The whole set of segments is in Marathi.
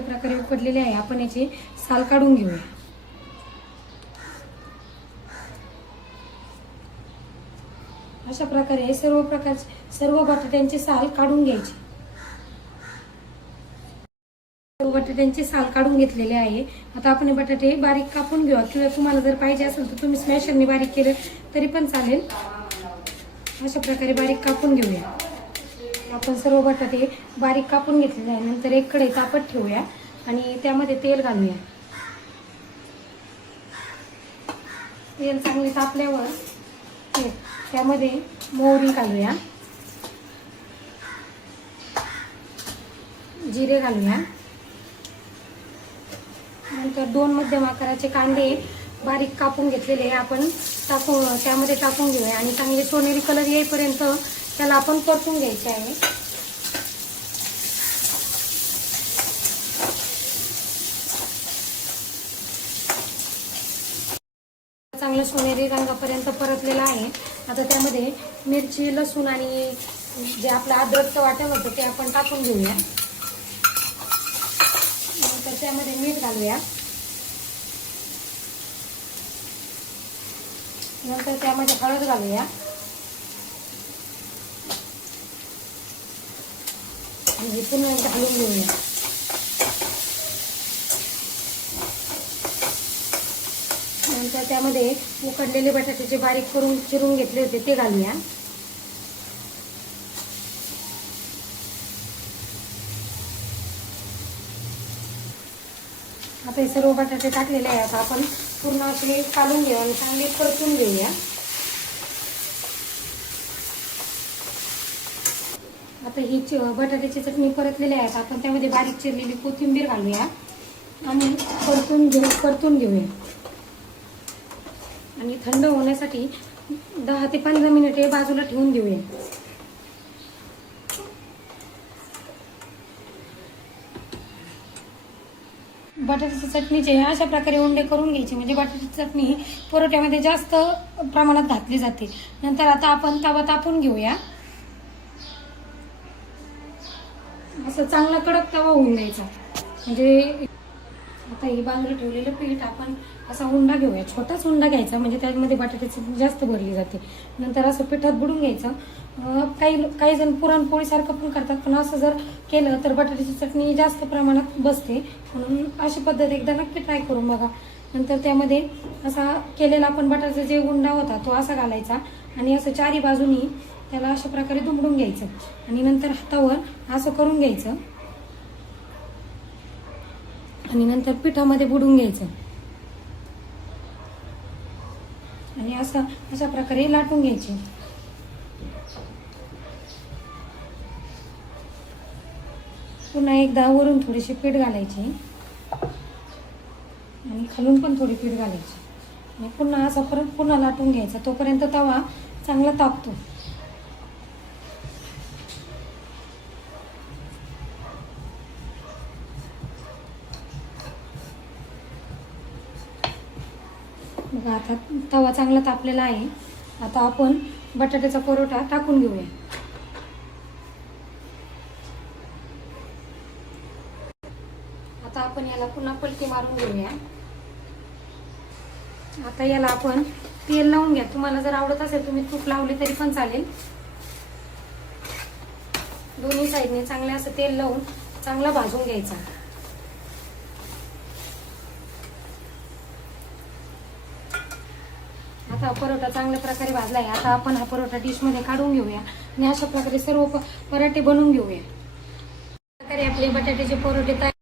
प्रकारे उकडलेले आहे. आपण याची साल काढून घेऊया. अशा प्रकारे सर्व बटाट्यांची साल काढून घ्यायची. सर्व बटाट्यांची साल काढून घेतलेले आहे. आता आपण हे बटाटे बारीक कापून घेऊया, किंवा तुम्हाला जर पाहिजे असेल तर तुम्ही स्मॅशरने बारीक केले तरी पण चालेल. अशा प्रकारे बारीक कापून घेऊया. आपण सर्व बटाटे बारीक कापून घेतलेले आहे. नंतर एक कढई तापत ठेवूया आणि त्यामध्ये तेल घालूया. तेल चांगले तापल्यावर त्यामध्ये मोहरी घालूया, जिरे घालूया. नंतर 2 मध्यम आकाराचे कांदे बारीक कापून घेतलेले आपण त्यामध्ये टाकून घेऊया आणि चांगले सोनेरी कलर येईपर्यंत त्याला आपण परतून घ्यायचे आहे. चांगलं सोनेरी रंगापर्यंत परतलेला आहे. आता त्यामध्ये मिरची, लसूण आणि जे आपलं अद्रकचं वाटण होतं ते आपण टाकून घेऊया. नंतर त्यामध्ये मीठ घालूया. नंतर त्यामध्ये हळद घालूया आणि हे पुन्हा घालून घेऊया. नंतर त्यामध्ये उकडलेले बटाट्याचे बारीक करून चिरून घेतले होते ते घालूया. आता हे सर्व बटाटे टाकलेले आहेत. आपण पूर्ण असे काढून घेऊ आणि चांगले परतून घेऊया. आता ही बटाट्याची चटणी परतलेली आहे. आपण त्यामध्ये बारीक चिरलेली कोथिंबीर घालूया आणि परतून घेऊया. आणि थंड होण्यासाठी 10 ते 15 मिनिटे बाजूला ठेवून देऊया. बटाट्याची चटणीचे अशा प्रकारे उंडे करून घ्यायचे, म्हणजे बटाट्याची चटणी परोठ्यामध्ये जास्त प्रमाणात घातली जाते. नंतर आता आपण तवा तापून घेऊया. असं चांगला कडक तवा होऊन द्यायचा. म्हणजे आता हे बाजूला ठेवलेलं पीठ आपण असा उंडा घेऊया. छोटाच उंडा घ्यायचा, म्हणजे त्यामध्ये बटाट्याची जास्त भरली जाते. नंतर असं पिठात बुडून घ्यायचं. काही जण पुरणपोळीसारखं पण करतात, पण असं जर केलं तर बटाट्याची चटणी जास्त प्रमाणात बसते. म्हणून अशी पद्धत एकदा नक्की ट्राय करून बघा. नंतर त्यामध्ये असा केलेला आपण बटाट्याचा जे उंडा होता तो असा घालायचा आणि असं चारी बाजूनी त्याला अशा प्रकारे दुमडून घ्यायचं आणि नंतर हातावर असं करून घ्यायचं आणि नंतर पिठामध्ये बुडून घ्यायचं आणि अशा प्रकारे लाटून घ्यायचे. पुन्हा एकदा वरून थोडीशी पीठ घालायची आणि खालून पण थोडी पीठ घालायची आणि पुन्हा असा परत पुन्हा लाटून घ्यायचा, तोपर्यंत तवा चांगला तापतो. बघा आता तवा चांगला तापलेला आहे. आता आपण बटाट्याचा परोठा टाकून घेऊया. आता आपण याला पुन्हा पलटी मारून घेऊया. आता याला आपण तेल लावून घ्या. तुम्हाला जर आवडत असेल तुम्ही तूप लावले तरी पण चालेल. दोन्ही साईडने चांगले असं तेल लावून चांगला भाजून घ्यायचा. आता परोठा चांगल्या प्रकारे भाजला आहे. आता आपण हा परोठा डिशमध्ये काढून घेऊया आणि अशा प्रकारे सर्व पराठे बनवून घेऊया. प्रकारे आपले बटाट्याचे परोठे तयार.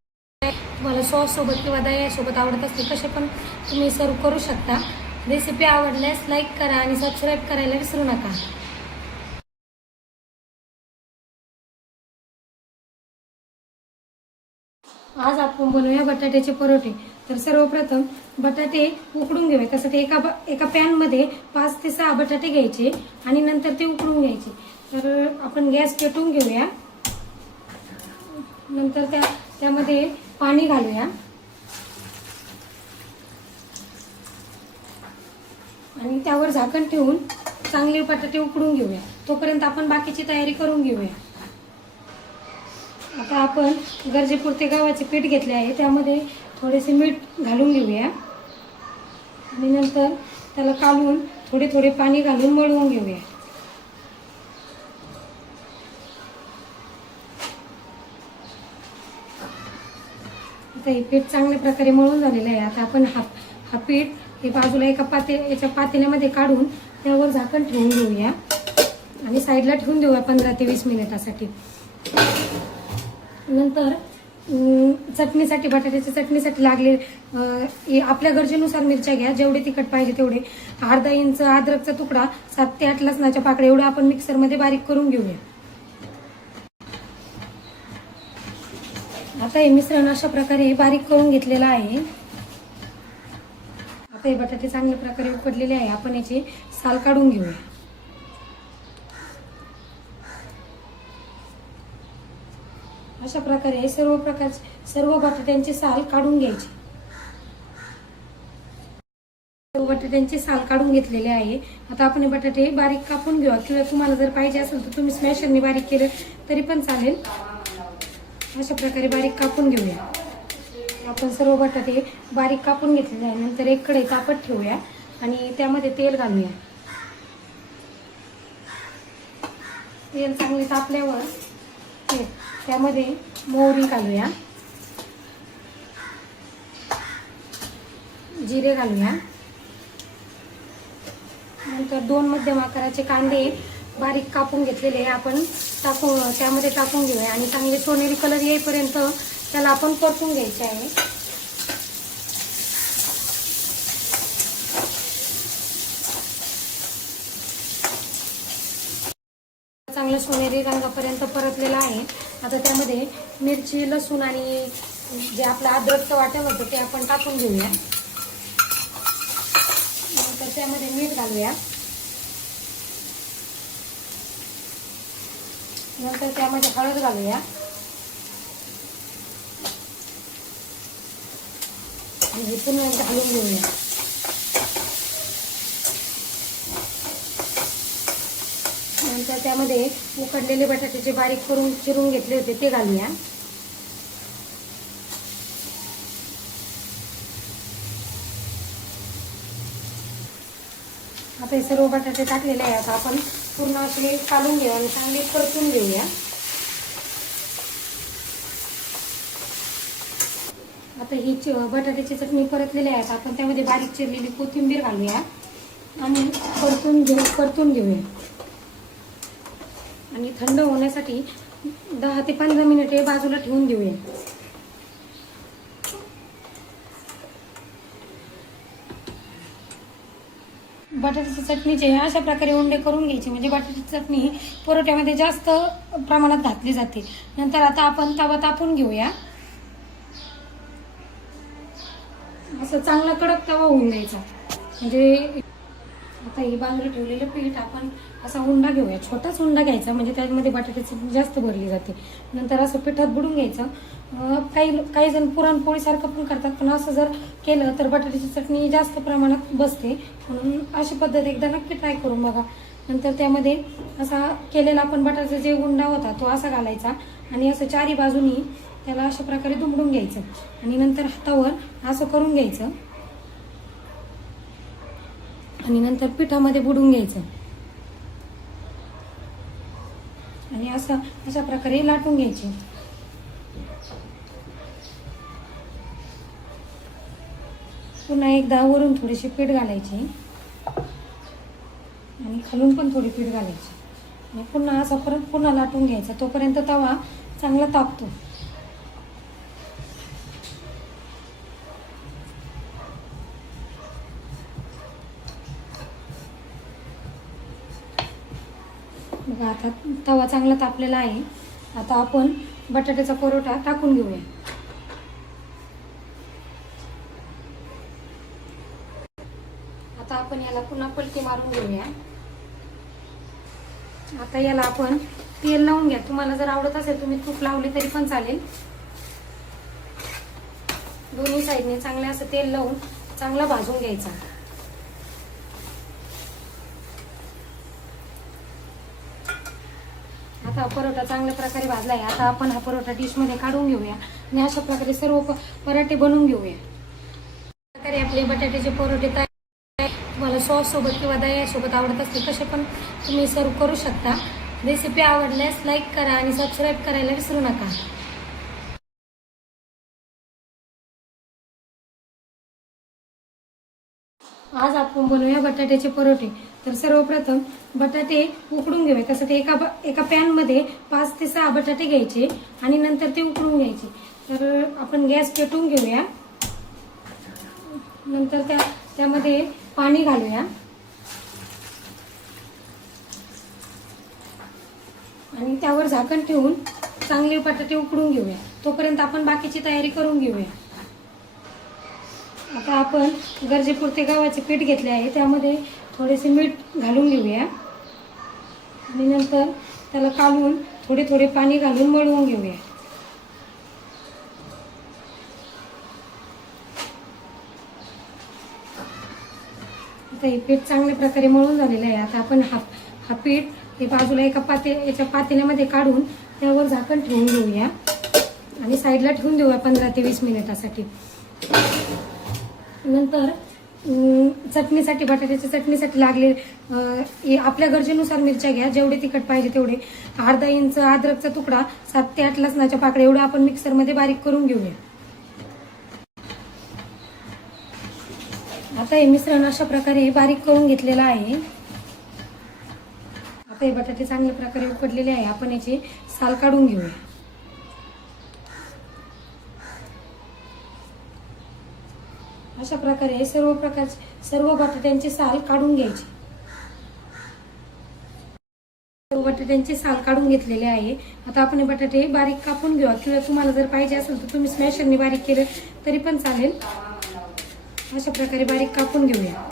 तुम्हाला सॉस सोबत किंवा दह्यासोबत आवडत असते तसे पण तुम्ही सर्व करू शकता. रेसिपी आवडल्यास लाईक करा आणि सबस्क्राईब करायला विसरू नका. आज आपण बनवूया बटाट्याचे परोठे. तर सर्वप्रथम बटाटे उकडून घेऊया. त्यासाठी एका पॅनमध्ये 5 ते 6 बटाटे घ्यायचे आणि नंतर ते उकडून घ्यायचे. तर आपण गॅस पेटवून घेऊया. नंतर त्यामध्ये पाणी घालूया आणि त्यावर झाकण ठेवून चांगले बटाटे उकडून घेऊया. तोपर्यंत आपण बाकीची तयारी करून घेऊया. आता आपण गरजेपुरते गव्हाचे पीठ घेतले आहे, त्यामध्ये थोडेसे मीठ घालून घेऊया आणि नंतर त्याला काढून थोडे थोडे पाणी घालून मळवून घेऊया. आता हे पीठ चांगल्या प्रकारे मळून झालेलं आहे. आता आपण हा पीठ हे बाजूला एका पातेल्यामध्ये काढून त्यावर झाकण ठेवून घेऊया आणि साईडला ठेवून देऊया 15 ते 20 मिनिटासाठी. नंतर चटणीसाठी, बटाट्याच्या चटणीसाठी लागले आपल्या गरजेनुसार मिरच्या घ्या, जेवढे तिखट पाहिजे तेवढे. अर्धा इंच अद्रकचा तुकडा, 7 ते 8 लसणाच्या पाकळ्या एवढं आपण मिक्सरमध्ये बारीक करून घेऊया. आता हे मिश्रण अशा प्रकारे बारीक करून घेतलेलं आहे. आता हे बटाटे चांगल्या प्रकारे उकडलेले आहे. आपण याचे साल काढून घेऊया. अशा प्रकारे सर्व बटाट्यांचे साल काढून घ्यायचे. सर्व बटाट्यांचे साल काढून घेतलेले आहे. आता आपण हे बटाटे बारीक कापून घेऊया, किंवा तुम्हाला जर पाहिजे असेल तर तुम्ही स्मॅशरने बारीक केले तरी पण चालेल. अशा प्रकारे बारीक कापून घेऊया. आपण सर्व बटाटे बारीक कापून घेतलेले आहे. नंतर एक कढई तापत ठेवूया आणि त्यामध्ये तेल घालूया. तेल चांगले तापल्यावर त्यामध्ये मोहरी घालूया, जिरे घालूया. नंतर 2 मध्यम आकाराचे कांदे बारीक कापून घेतलेले आपण त्यामध्ये टाकून घेऊया आणि चांगले सोनेरी कलर येईपर्यंत त्याला आपण परतून घ्यायचे आहे. चांगलं सोनेरी रंगापर्यंत परतलेला आहे. आता त्यामध्ये मिरची, लसूण आणि जे आपलं अद्रकचं वाटण होतं ते आपण टाकून घेऊया. नंतर त्यामध्ये मीठ घालूया. नंतर त्यामध्ये हळद घालूया आणि हे पुन्हा घालून घेऊया. नंतर त्यामध्ये उकडलेले बटाटे जे बारीक करून चिरून घेतले होते ते घालूया. आता हे सर्व बटाटे टाकलेले आहे. आता आपण पूर्ण असे काढून घेऊया आणि चांगले परतून घेऊया. आता ही बटाट्याची चटणी परतलेली आहे. आपण त्यामध्ये बारीक चिरलेली कोथिंबीर घालूया आणि परतून घेऊया आणि थंड होण्यासाठी 10 ते 15 मिनिटे बाजूला ठेवून देऊया. बटाट्याची चटणी जे अशा प्रकारे उंडे करून घ्यायचे, म्हणजे बटाट्याची चटणी परोठ्यामध्ये जास्त प्रमाणात घातली जाते. नंतर आता आपण तवा तापून घेऊया. असं चांगला कडक तवा होऊन द्यायचा. म्हणजे आता हे बाजूला ठेवलेलं पीठ आपण असा उंडा घेऊया, छोटाच उंडा घ्यायचा, म्हणजे त्यामध्ये बटाट्याची जास्त भरली जाते. नंतर असं पिठात बुडून घ्यायचं. काही जण पुरणपोळीसारखं पण करतात, पण असं जर केलं तर बटाट्याची चटणी जास्त प्रमाणात बसते. म्हणून अशी पद्धत एकदा नक्की ट्राय करून बघा. नंतर त्यामध्ये असा केलेला आपण बटाट्याचा जे उंडा होता तो असा घालायचा आणि असं चारी बाजूनी त्याला अशा प्रकारे दुमडून घ्यायचं आणि नंतर हातावर असं करून घ्यायचं आणि नंतर पिठामध्ये बुडून घ्यायचं आणि अशा प्रकारे लाटून घ्यायचे. पुन्हा एकदा वरून थोडीशी पीठ घालायची आणि खालून पण थोडी पीठ घालायची आणि पुन्हा असा परत पुन्हा लाटून घ्यायचा, तोपर्यंत तवा चांगला तापतो. बघा आता तवा चांगला तापलेला आहे. आता आपण बटाट्याचा परोठा टाकून घेऊया. आता आपण याला पुन्हा पलटी मारून घेऊया. आता याला आपण तेल लावून घ्या. तुम्हाला जर आवडत असेल तुम्ही तूप लावले तरी पण चालेल. दोन्ही साईडने चांगले असं तेल लावून चांगला भाजून घ्यायचा. आता परोठा चांगल्या प्रकारे भाजला आहे. आता आपण हा परोठा डिशमध्ये काढून घेऊया आणि अशा प्रकारे सर्व पराठे बनवून घेऊया. प्रकारे आपले बटाट्याचे परोठे तयार. तुम्हाला सॉस सोबत किंवा दह्यासोबत आवडत असतील तसे पण तुम्ही सर्व करू शकता. रेसिपी आवडल्यास लाईक करा आणि सबस्क्राईब करायला विसरू नका. आज आपण बनवूया बटाट्याचे परोठे. तर सर्वप्रथम बटाटे उकडून घेऊया. त्यासाठी एका पॅनमध्ये 5 ते 6 बटाटे घ्यायचे आणि नंतर ते उकडून घ्यायचे. तर आपण गॅस पेटवून घेऊया. नंतर त्यामध्ये पाणी घालूया आणि त्यावर झाकण ठेवून चांगले बटाटे उकडून घेऊया. तोपर्यंत आपण बाकीची तयारी करून घेऊया. आता आपण गरजेपुरते गव्हाचे पीठ घेतले आहे. त्यामध्ये थोडेसे मीठ घालून घेऊया आणि नंतर त्याला काढून थोडे थोडे पाणी घालून मळवून घेऊया. आता हे पीठ चांगल्या प्रकारे मळून झालेलं आहे. आता आपण हा पीठ हे बाजूला एका पातेल्यामध्ये काढून त्यावर झाकण ठेवून घेऊया आणि साईडला ठेवून देऊया 15 ते 20 मिनिटासाठी. नंतर चटणीसाठी बटाट्याच्या चटणीसाठी लागले आपल्या गरजेनुसार मिरच्या घ्या. जेवढे तिखट पाहिजे तेवढे. अर्धा इंच अद्रकचा तुकडा, 7 ते 8 लसणाच्या पाकळ्या एवढं आपण मिक्सरमध्ये बारीक करून घेऊया. आता हे मिश्रण अशा प्रकारे बारीक करून घेतलेलं आहे. आता हे बटाटे चांगल्या प्रकारे उकडलेले आहे. आपण याची साल काढून घेऊया. अशा प्रकारे सर्व बटाट्यांची साल काढून घ्यायची. सर्व बटाट्यांची साल काढून घेतलेले आहे. आता आपण हे बटाटे बारीक कापून घेऊया किंवा तुम्हाला जर पाहिजे असेल तर तुम्ही स्मॅशरने बारीक केले तरी पण चालेल. अशा प्रकारे बारीक कापून घेऊया.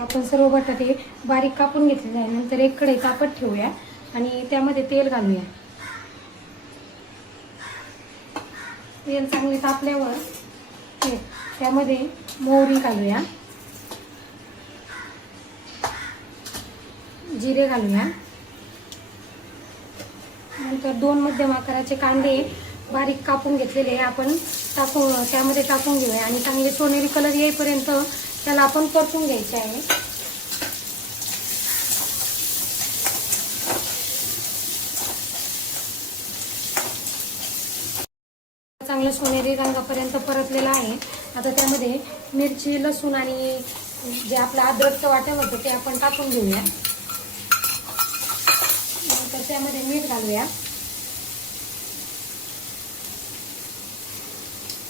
आपण सर्व बटाटे बारीक कापून घेतलेले आहे. नंतर एक कढई तापत ठेवूया आणि त्यामध्ये तेल घालूया. तेल चांगले तापल्यावर त्यामध्ये मोहरी घालूया, जिरे घालूया. नंतर 2 मध्यम आकाराचे कांदे बारीक कापून घेतलेले आपण त्यामध्ये टाकून घेऊया आणि चांगले सोनेरी कलर येईपर्यंत त्याला आपण परतून घ्यायचे आहे. चांगलं सोनेरी रंगापर्यंत परतलेला आहे. आता त्यामध्ये मिरची, लसूण आणि जे आपलं अद्रकचं वाटण होतं ते आपण टाकून घेऊया. नंतर त्यामध्ये मीठ घालूया.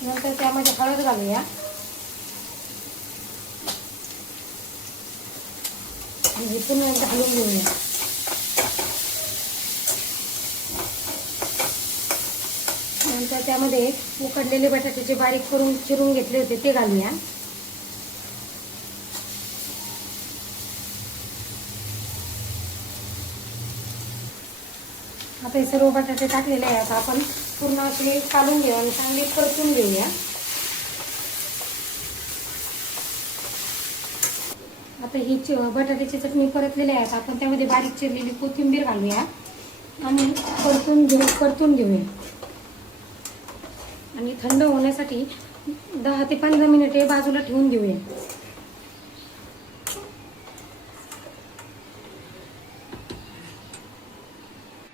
नंतर त्यामध्ये हळद घालूया आणि पुन्हा एकदा घालून घेऊया. नंतर त्यामध्ये उकडलेले बटाट्याचे बारीक करून चिरून घेतले होते ते घालूया. आता हे सर्व बटाटे टाकलेले आहेत. आता आपण पूर्ण असे काढून घेऊ आणि चांगले परतून घेऊया. आता ही बटाट्याची चटणी परतलेली आहे. आपण त्यामध्ये बारीक चिरलेली कोथिंबीर घालूया आणि परतून घेऊया आणि थंड होण्यासाठी 10 ते 15 मिनिटे बाजूला ठेवून देऊया.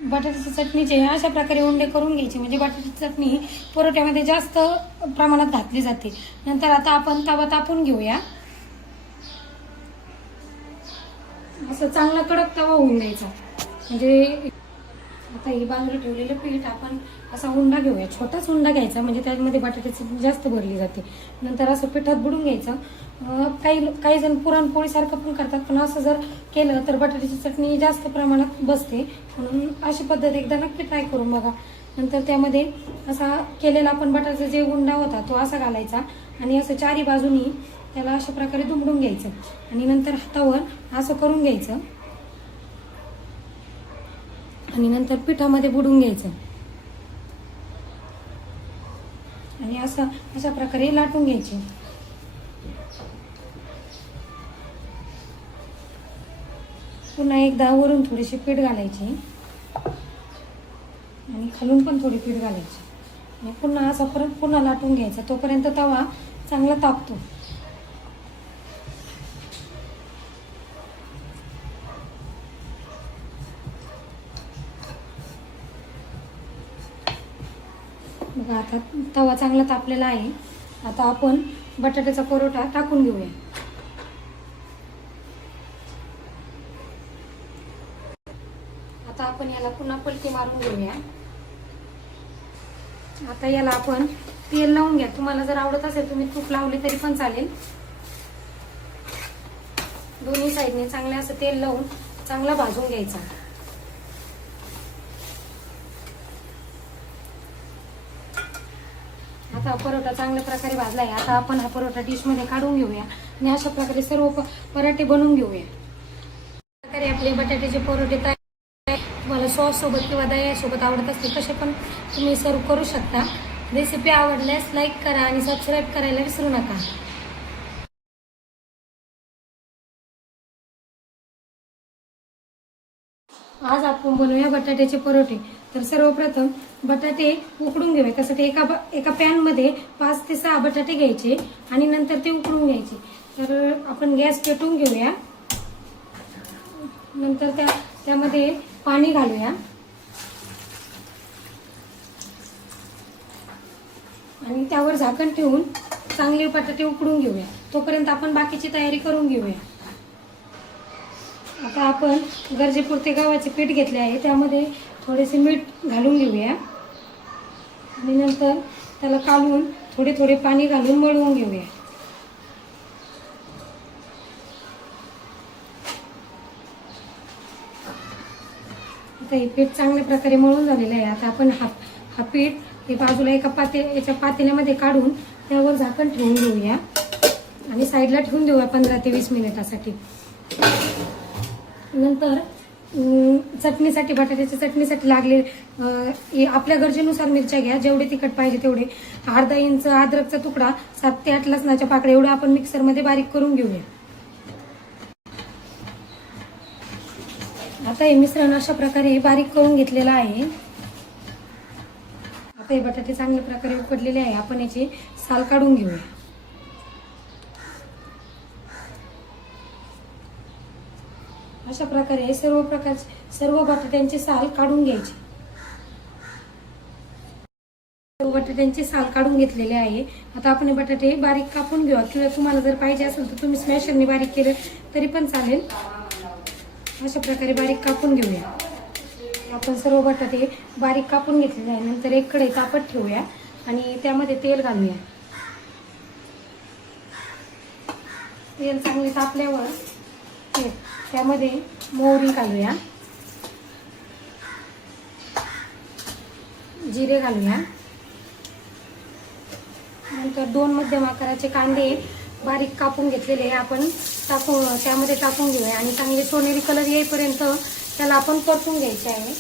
बटाट्याची चटणीचे अशा प्रकारे उंडे करून घ्यायचे म्हणजे बटाट्याची चटणी परोठ्यामध्ये जास्त प्रमाणात घातली जाते. नंतर आता आपण तवा तापून घेऊया. असं चांगला कडक तवा होऊन द्यायचा. म्हणजे आता हे बाजूला ठेवलेलं पीठ आपण असा उंडा घेऊया. छोटाच उंडा घ्यायचा म्हणजे त्यामध्ये बटाट्याची जास्त भरली जाते. नंतर असं पिठात बुडून घ्यायचं. काही जण पुरणपोळीसारखं पण करतात, पण असं जर केलं तर बटाट्याची चटणी जास्त प्रमाणात बसते. म्हणून अशी पद्धत एकदा नक्की ट्राय करून बघा. नंतर त्यामध्ये असा केलेला आपण बटाट्याचा जे उंडा होता तो असा घालायचा आणि असं चारी बाजूनी त्याला अशा प्रकारे दुमडून घ्यायचं आणि नंतर हातावर असं करून घ्यायचं आणि नंतर पिठामध्ये बुडून घ्यायचं आणि अशा प्रकारे लाटून घ्यायचे. पुन्हा एकदा वरून थोडीशी पीठ घालायची आणि खालून पण थोडी पीठ घालायची आणि पुन्हा असा परत पुन्हा लाटून घ्यायचा, तोपर्यंत तवा चांगला तापतो. बघा आता तवा चांगला तापलेला आहे. आता आपण बटाट्याचा परोठा टाकून घेऊया. आता आपण याला पुन्हा पलटी मारून घेऊया. आता याला आपण तेल लावून घ्या. तुम्हाला जर आवडत असेल तुम्ही तूप लावले तरी पण चालेल. दोन्ही साईडने चांगले असं तेल लावून चांगला भाजून घ्यायचा. आता परोठा चांगल्या प्रकारे भाजला आहे. आता आपण हा परोठा डिशमध्ये काढून घेऊया आणि अशा प्रकारे सर्व पराठे बनवून घेऊया. प्रकारे आपले बटाट्याचे परोठे तयार. तुम्हाला सॉस सोबत किंवा दह्यासोबत आवडत असते तसे पण तुम्ही सर्व करू शकता. रेसिपी आवडल्यास लाईक करा आणि सबस्क्राईब करायला विसरू नका. आज आपण बनवूया बटाट्याचे परोठे. तर सर्वप्रथम बटाटे उकडून घेऊया. त्यासाठी एका पॅनमध्ये 5 ते 6 बटाटे घ्यायचे आणि नंतर ते उकडून घ्यायचे. तर आपण गॅस पेटवून घेऊया. नंतर त्यामध्ये पाणी घालूया आणि त्यावर झाकण ठेवून चांगले बटाटे उकडून घेऊया. तोपर्यंत आपण बाकीची तयारी करून घेऊया. आता आपण गरजेपुरते गव्हाचे पीठ घेतले आहे. त्यामध्ये थोडेसे मीठ घालून घेऊया आणि नंतर त्याला काढून थोडे थोडे पाणी घालून मळवून घेऊया. आता हे पीठ चांगल्या प्रकारे मळून झालेलं आहे. आता आपण हा पीठ हे बाजूला एका पातेल्यामध्ये काढून त्यावर झाकण ठेवून घेऊया आणि साईडला ठेवून देऊया 15 ते 20 मिनिटासाठी. नंतर चटणीसाठी बटाट्याच्या चटणीसाठी लागले आपल्या गरजेनुसार मिरच्या घ्या. जेवढे तिखट पाहिजे तेवढे. अर्धा इंच अद्रकचा तुकडा, 7 ते 8 लसणाच्या पाकळ्या एवढं आपण मिक्सरमध्ये बारीक करून घेऊया. आता हे मिश्रण अशा प्रकारे बारीक करून घेतलेलं आहे. आता हे बटाटे चांगल्या प्रकारे उकडलेले आहे. आपण याची साल काढून घेऊया. अशा प्रकारे सर्व बटाट्यांची साल काढून घ्यायची. सर्व बटाट्यांची साल काढून घेतलेले आहे. आता आपण हे बटाटे बारीक कापून घेऊया किंवा तुम्हाला जर पाहिजे असेल तर तुम्ही स्मॅशरने बारीक केले तरी पण चालेल. अशा प्रकारे बारीक कापून घेऊया. आपण सर्व बटाटे बारीक कापून घेतलेले आहे. नंतर एक कढई तापत ठेवूया आणि त्यामध्ये तेल घालूया. तेल चांगले तापल्यावर त्यामध्ये मोहरी घालूया, जिरे घालूया. नंतर 2 मध्यम आकाराचे कांदे बारीक कापून घेतलेले आपण त्यामध्ये टाकून घेऊया आणि चांगले सोनेरी कलर येईपर्यंत त्याला आपण परतून घ्यायचे आहे.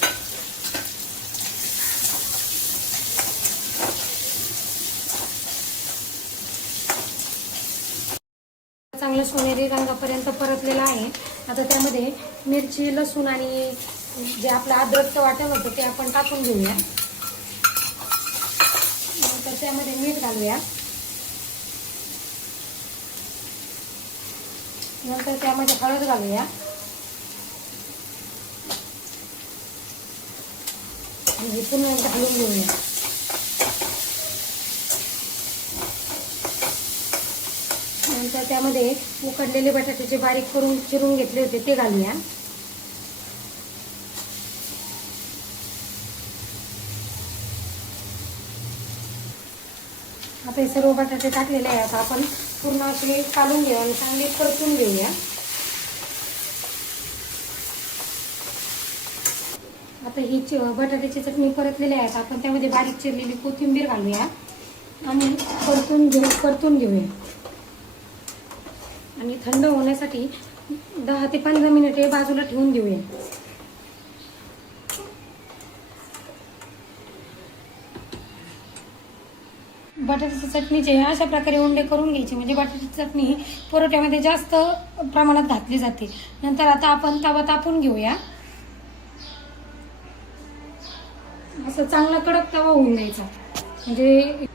चांगलं सोनेरी रंगापर्यंत परतलेला आहे. आता त्यामध्ये मिरची, लसूण आणि जे आपलं अद्रकचं वाटण होतं ते आपण टाकून घेऊया. नंतर त्यामध्ये मीठ घालूया. नंतर त्यामध्ये हळद घालूया आणि हे पुन्हा घालून घेऊया. नंतर त्यामध्ये उकडलेले बटाट्याचे बारीक करून चिरून घेतले होते ते घालूया. आता हे सर्व बटाटे टाकलेले आहेत. आपण पूर्ण असे काढून घेऊया आणि चांगले परतून घेऊया. आता ही बटाट्याची चटणी परतलेली आहे. आपण त्यामध्ये बारीक चिरलेली कोथिंबीर घालूया आणि परतून घेऊया आणि थंड होण्यासाठी 10 ते 15 मिनिटे बाजूला ठेवून देऊया. बटाट्याची चटणीचे अशा प्रकारे उंडे करून घ्यायचे म्हणजे बटाट्याची चटणी परोठ्यामध्ये जास्त प्रमाणात घातली जाते. नंतर आता आपण तवा तापून घेऊया. असं चांगला कडक तवा होऊन द्यायचा. म्हणजे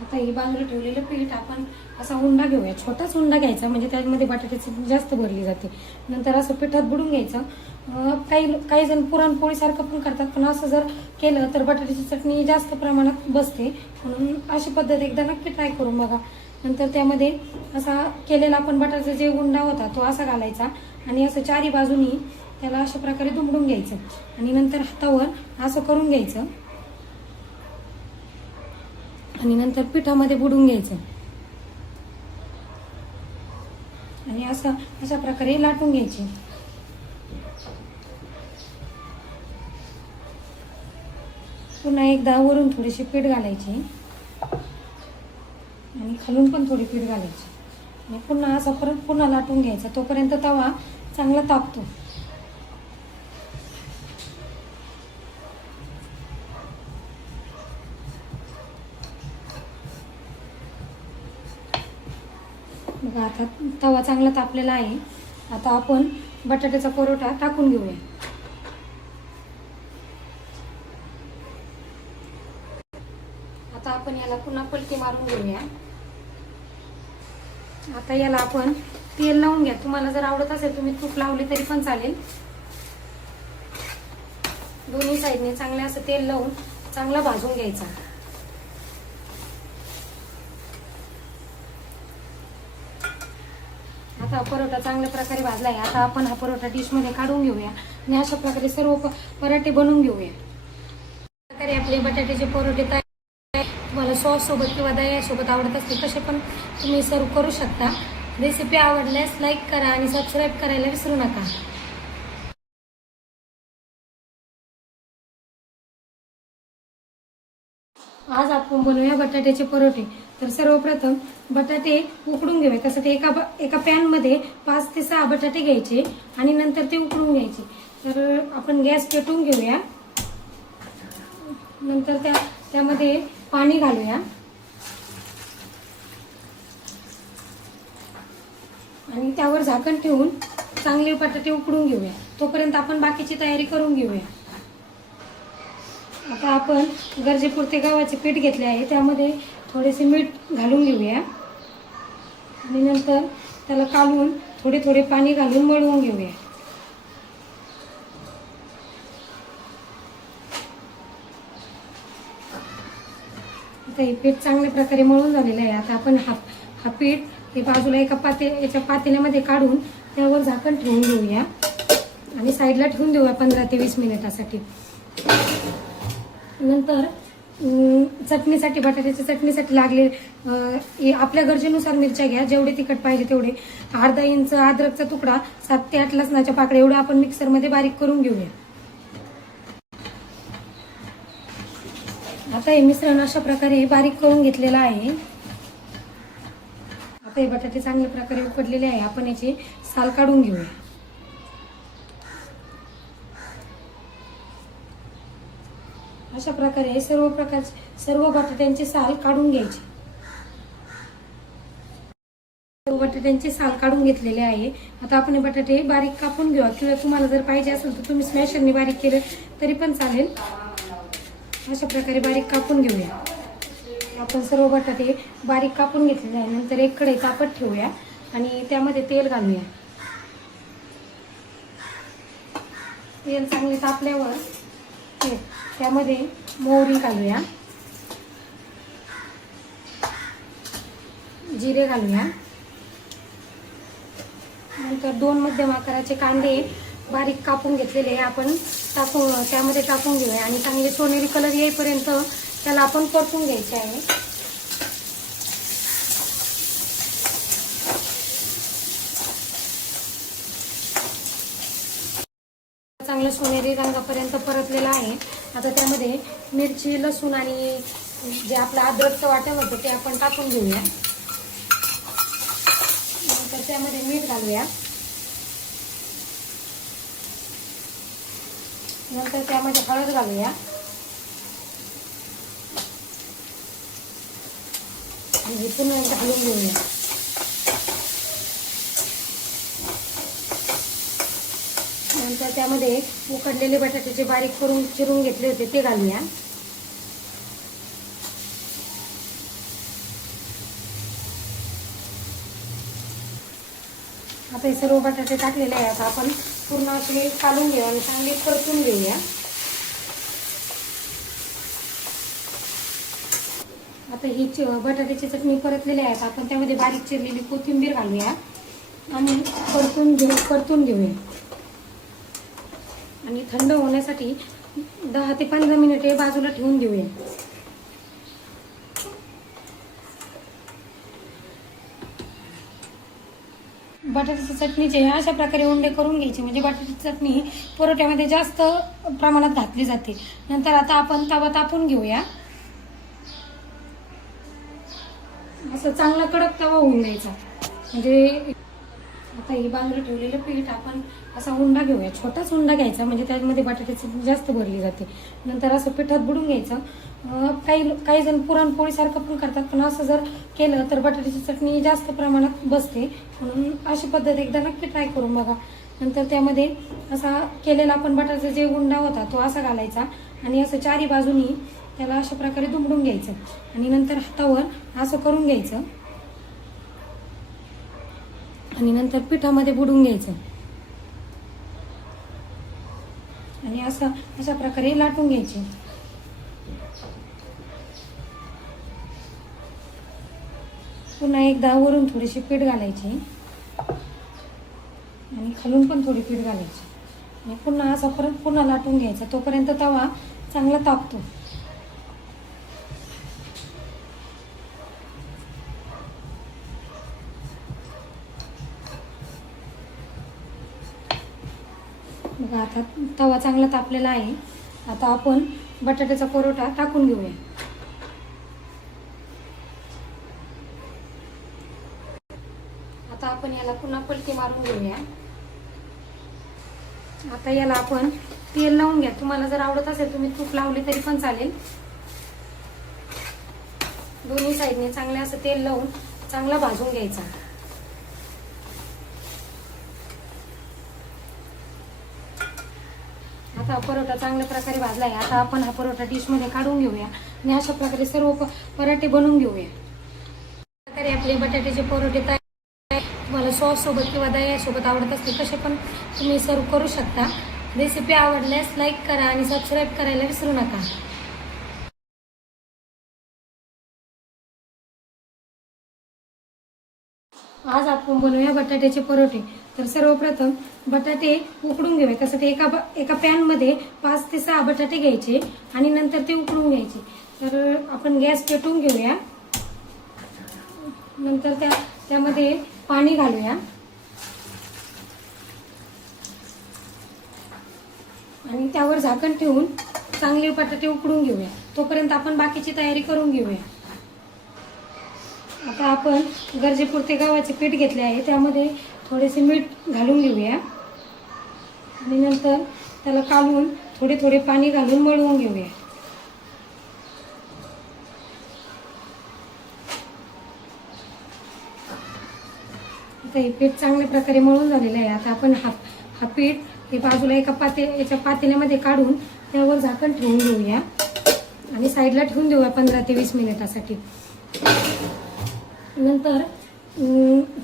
आता हे बाजूला ठेवलेलं पीठ आपण असा उंडा घेऊया, छोटाच उंडा घ्यायचा, म्हणजे त्यामध्ये बटाट्याची जास्त भरली जाते. नंतर असं पिठात बुडून घ्यायचं. काही जण पुरणपोळीसारखं पण करतात, पण असं जर केलं तर बटाट्याची चटणी जास्त प्रमाणात बसते. म्हणून अशी पद्धत एकदा नक्की ट्राय करून बघा. नंतर त्यामध्ये असा केलेला आपण बटाट्याचा जे उंडा होता तो असा घालायचा आणि असं चारी बाजूनी त्याला अशा प्रकारे दुमडून घ्यायचं आणि नंतर हातावर असं करून घ्यायचं आणि नंतर पिठामध्ये बुडून घ्यायचं आणि अशा प्रकारे लाटून घ्यायचे. पुन्हा एकदा वरून थोडीशी पीठ घालायची आणि खालून पण थोडी पीठ घालायची आणि पुन्हा असा परत पुन्हा लाटून घ्यायचा, तोपर्यंत तवा चांगला तापतो. बघा आता तवा चांगला तापलेला आहे. आता आपण बटाट्याचा परोठा टाकून घेऊया. आता आपण याला पुन्हा पलटी मारून घेऊया. आता याला आपण तेल लावून घ्या. तुम्हाला जर आवडत असेल तुम्ही तूप लावले तरी पण चालेल. दोन्ही साईडने चांगले असं तेल लावून चांगला भाजून घ्यायचा. आता परोठा चांगल्या प्रकारे भाजला आहे. आता आपण हा परोठा डिशमध्ये काढून घेऊया आणि अशा प्रकारे सर्व पराठे बनवून घेऊया. प्रकारे आपले बटाट्याचे परोठे तयार. तुम्हाला सॉस सोबत किंवा दह्यासोबत आवडत असतील तसे पण तुम्ही सर्व करू शकता. रेसिपी आवडल्यास लाईक करा आणि सबस्क्राईब करायला विसरू नका. आज आपण बनवूया बटाट्याचे परोठे. तर सर्वप्रथम बटाटे उकडून घेऊया. त्यासाठी एका पॅनमध्ये 5 ते 6 बटाटे घ्यायचे आणि नंतर ते उकडून घ्यायचे. तर आपण गॅस पेटवून घेऊया. नंतर त्यामध्ये पाणी घालूया आणि त्यावर झाकण ठेवून चांगले बटाटे उकडून घेऊया. तोपर्यंत आपण बाकीची तयारी करून घेऊया. आता आपण गरजेपुरते गव्हाचे पीठ घेतले आहे, त्यामध्ये थोडेसे मीठ घालून घेऊया आणि नंतर त्याला कालवून थोडे थोडे पाणी घालून मळवून घेऊया. आता हे पीठ चांगल्या प्रकारे मळून झालेलं आहे. आता आपण हा पीठ हे बाजूला याच्या पातेल्यामध्ये काढून त्यावर झाकण ठेवून घेऊया आणि साईडला ठेवून देऊया 15 ते 20 मिनिटासाठी. नंतर चटणीसाठी बटाट्याच्या चटणीसाठी लागले आपल्या गरजेनुसार मिरच्या घ्या. जेवढे तिखट पाहिजे तेवढे. अर्धा इंच अद्रकचा तुकडा, 7 ते 8 लसणाच्या पाकळ्या एवढं आपण मिक्सरमध्ये बारीक करून घेऊया. आता हे मिश्रण अशा प्रकारे बारीक करून घेतलेलं आहे. आता हे बटाटे चांगल्या प्रकारे उकडलेले आहे. आपण याची साल काढून घेऊया. अशा प्रकारे सर्व बटाट्यांची साल काढून घ्यायची. सर्व बटाट्यांची साल काढून घेतलेले आहे. आता आपण हे बटाटे बारीक कापून घेऊया किंवा तुम्हाला जर पाहिजे असेल तर तुम्ही स्मॅशरने बारीक केले तरी पण चालेल. अशा प्रकारे बारीक कापून घेऊया. आपण सर्व बटाटे बारीक कापून घेतलेले आहे. नंतर एक कढई तापत ठेवूया आणि त्यामध्ये तेल घालूया. तेल चांगले तापल्यावर त्यामध्ये मोहरी घालूया, जिरे घालूया. नंतर 2 मध्यम आकाराचे कांदे बारीक कापून घेतलेले आपण त्यामध्ये टाकून घेऊया आणि चांगले सोनेरी कलर येईपर्यंत त्याला आपण परतून घ्यायचे आहे. चांगलं सोनेरी रंगापर्यंत परतलेला आहे. आता त्यामध्ये मिरची, लसूण आणि जे आपलं अद्रकचं वाटण होतं ते आपण टाकून घेऊया. नंतर त्यामध्ये मीठ घालूया. नंतर त्यामध्ये हळद घालूया आणि पुन्हा एकदा घालून घेऊया. नंतर त्यामध्ये उकडलेले बटाटे जे बारीक करून चिरून घेतले होते ते घालूया. आता हे सर्व बटाटे टाकलेले आहे. आता आपण पूर्ण असे काढून घेऊया आणि चांगले परतून घेऊया. आता ही बटाट्याची चटणी परतलेली आहे. आपण त्यामध्ये बारीक चिरलेली कोथिंबीर घालूया आणि परतून घेऊया आणि थंड होण्यासाठी 10 ते 15 मिनिटे बाजूला ठेवून देऊया. बटाट्याची चटणी जे अशा प्रकारे उंडे करून घ्यायचे, म्हणजे बटाट्याची चटणी परोठ्यामध्ये जास्त प्रमाणात घातली जाते. नंतर आता आपण तवा तापून घेऊया. असं चांगला कडक तवा होऊन द्यायचा. म्हणजे आता हे बांधून ठेवलेलं पीठ आपण असा उंडा घेऊया, छोटाच उंडा घ्यायचा, म्हणजे त्यामध्ये बटाट्याची जास्त भरली जाते. नंतर असं पिठात बुडून घ्यायचं. काही जण पुरणपोळीसारखं पण करतात, पण असं जर केलं तर बटाट्याची चटणी जास्त प्रमाणात बसते. म्हणून अशी पद्धत एकदा नक्की ट्राय करून बघा. नंतर त्यामध्ये असा केलेला आपण बटाट्याचा जे उंडा होता तो असा घालायचा आणि असं चारी बाजूनी त्याला अशा प्रकारे दुमडून घ्यायचं आणि नंतर हातावर असं करून घ्यायचं आणि नंतर पिठामध्ये बुडून घ्यायचं आणि अशा प्रकारे लाटून घ्यायचे. पुन्हा एकदा वरून थोडीशी पीठ घालायची आणि खालून पण थोडी पीठ घालायची आणि पुन्हा असा परत पुन्हा लाटून घ्यायचा, तोपर्यंत तवा चांगला तापतो. बघा आता तवा चांगला तापलेला आहे. आता आपण बटाट्याचा परोठा टाकून घेऊया. आता आपण याला पुन्हा पलटी मारून घेऊया. आता याला आपण तेल लावून घ्या. तुम्हाला जर आवडत असेल तुम्ही तूप लावले तरी पण चालेल. दोन्ही साईडने चांगले असं तेल लावून चांगला भाजून घ्यायचा. आता परोठा चांगल्या प्रकारे भाजला आहे. आता आपण हा परोठा डिशमध्ये काढून घेऊया आणि अशा प्रकारे सर्व पराठे बनवून घेऊया. प्रकारे आपले बटाट्याचे परोठे तयार. तुम्हाला सॉस सोबत किंवा दह्यासोबत आवडत असते तसे पण तुम्ही सर्व करू शकता. रेसिपी आवडल्यास लाईक करा आणि सबस्क्राईब करायला विसरू नका. आज आपण बनवूया बटाट्याचे परोठे. तर सर्वप्रथम बटाटे उकडून घेऊया. त्यासाठी एका पॅनमध्ये 5 ते 6 बटाटे घ्यायचे आणि नंतर ते उकडून घ्यायचे. तर आपण गॅस पेटवून घेऊया. नंतर त्यामध्ये पाणी घालूया आणि त्यावर झाकण ठेवून चांगले बटाटे उकडून घेऊया. तोपर्यंत आपण बाकीची तयारी करून घेऊया. आता आपण गरजेपुरते गव्हाचे पीठ घेतले आहे, त्यामध्ये थोडेसे मीठ घालून घेऊया आणि नंतर त्याला काढून थोडे थोडे पाणी घालून मळवून घेऊया. आता हे पीठ चांगल्या प्रकारे मळून झालेलं आहे. आता आपण हा पीठ हे बाजूला याच्या पातेल्यामध्ये काढून त्यावर झाकण ठेवून घेऊया आणि साईडला ठेवून देऊया 15 ते 20 मिनिटासाठी. नंतर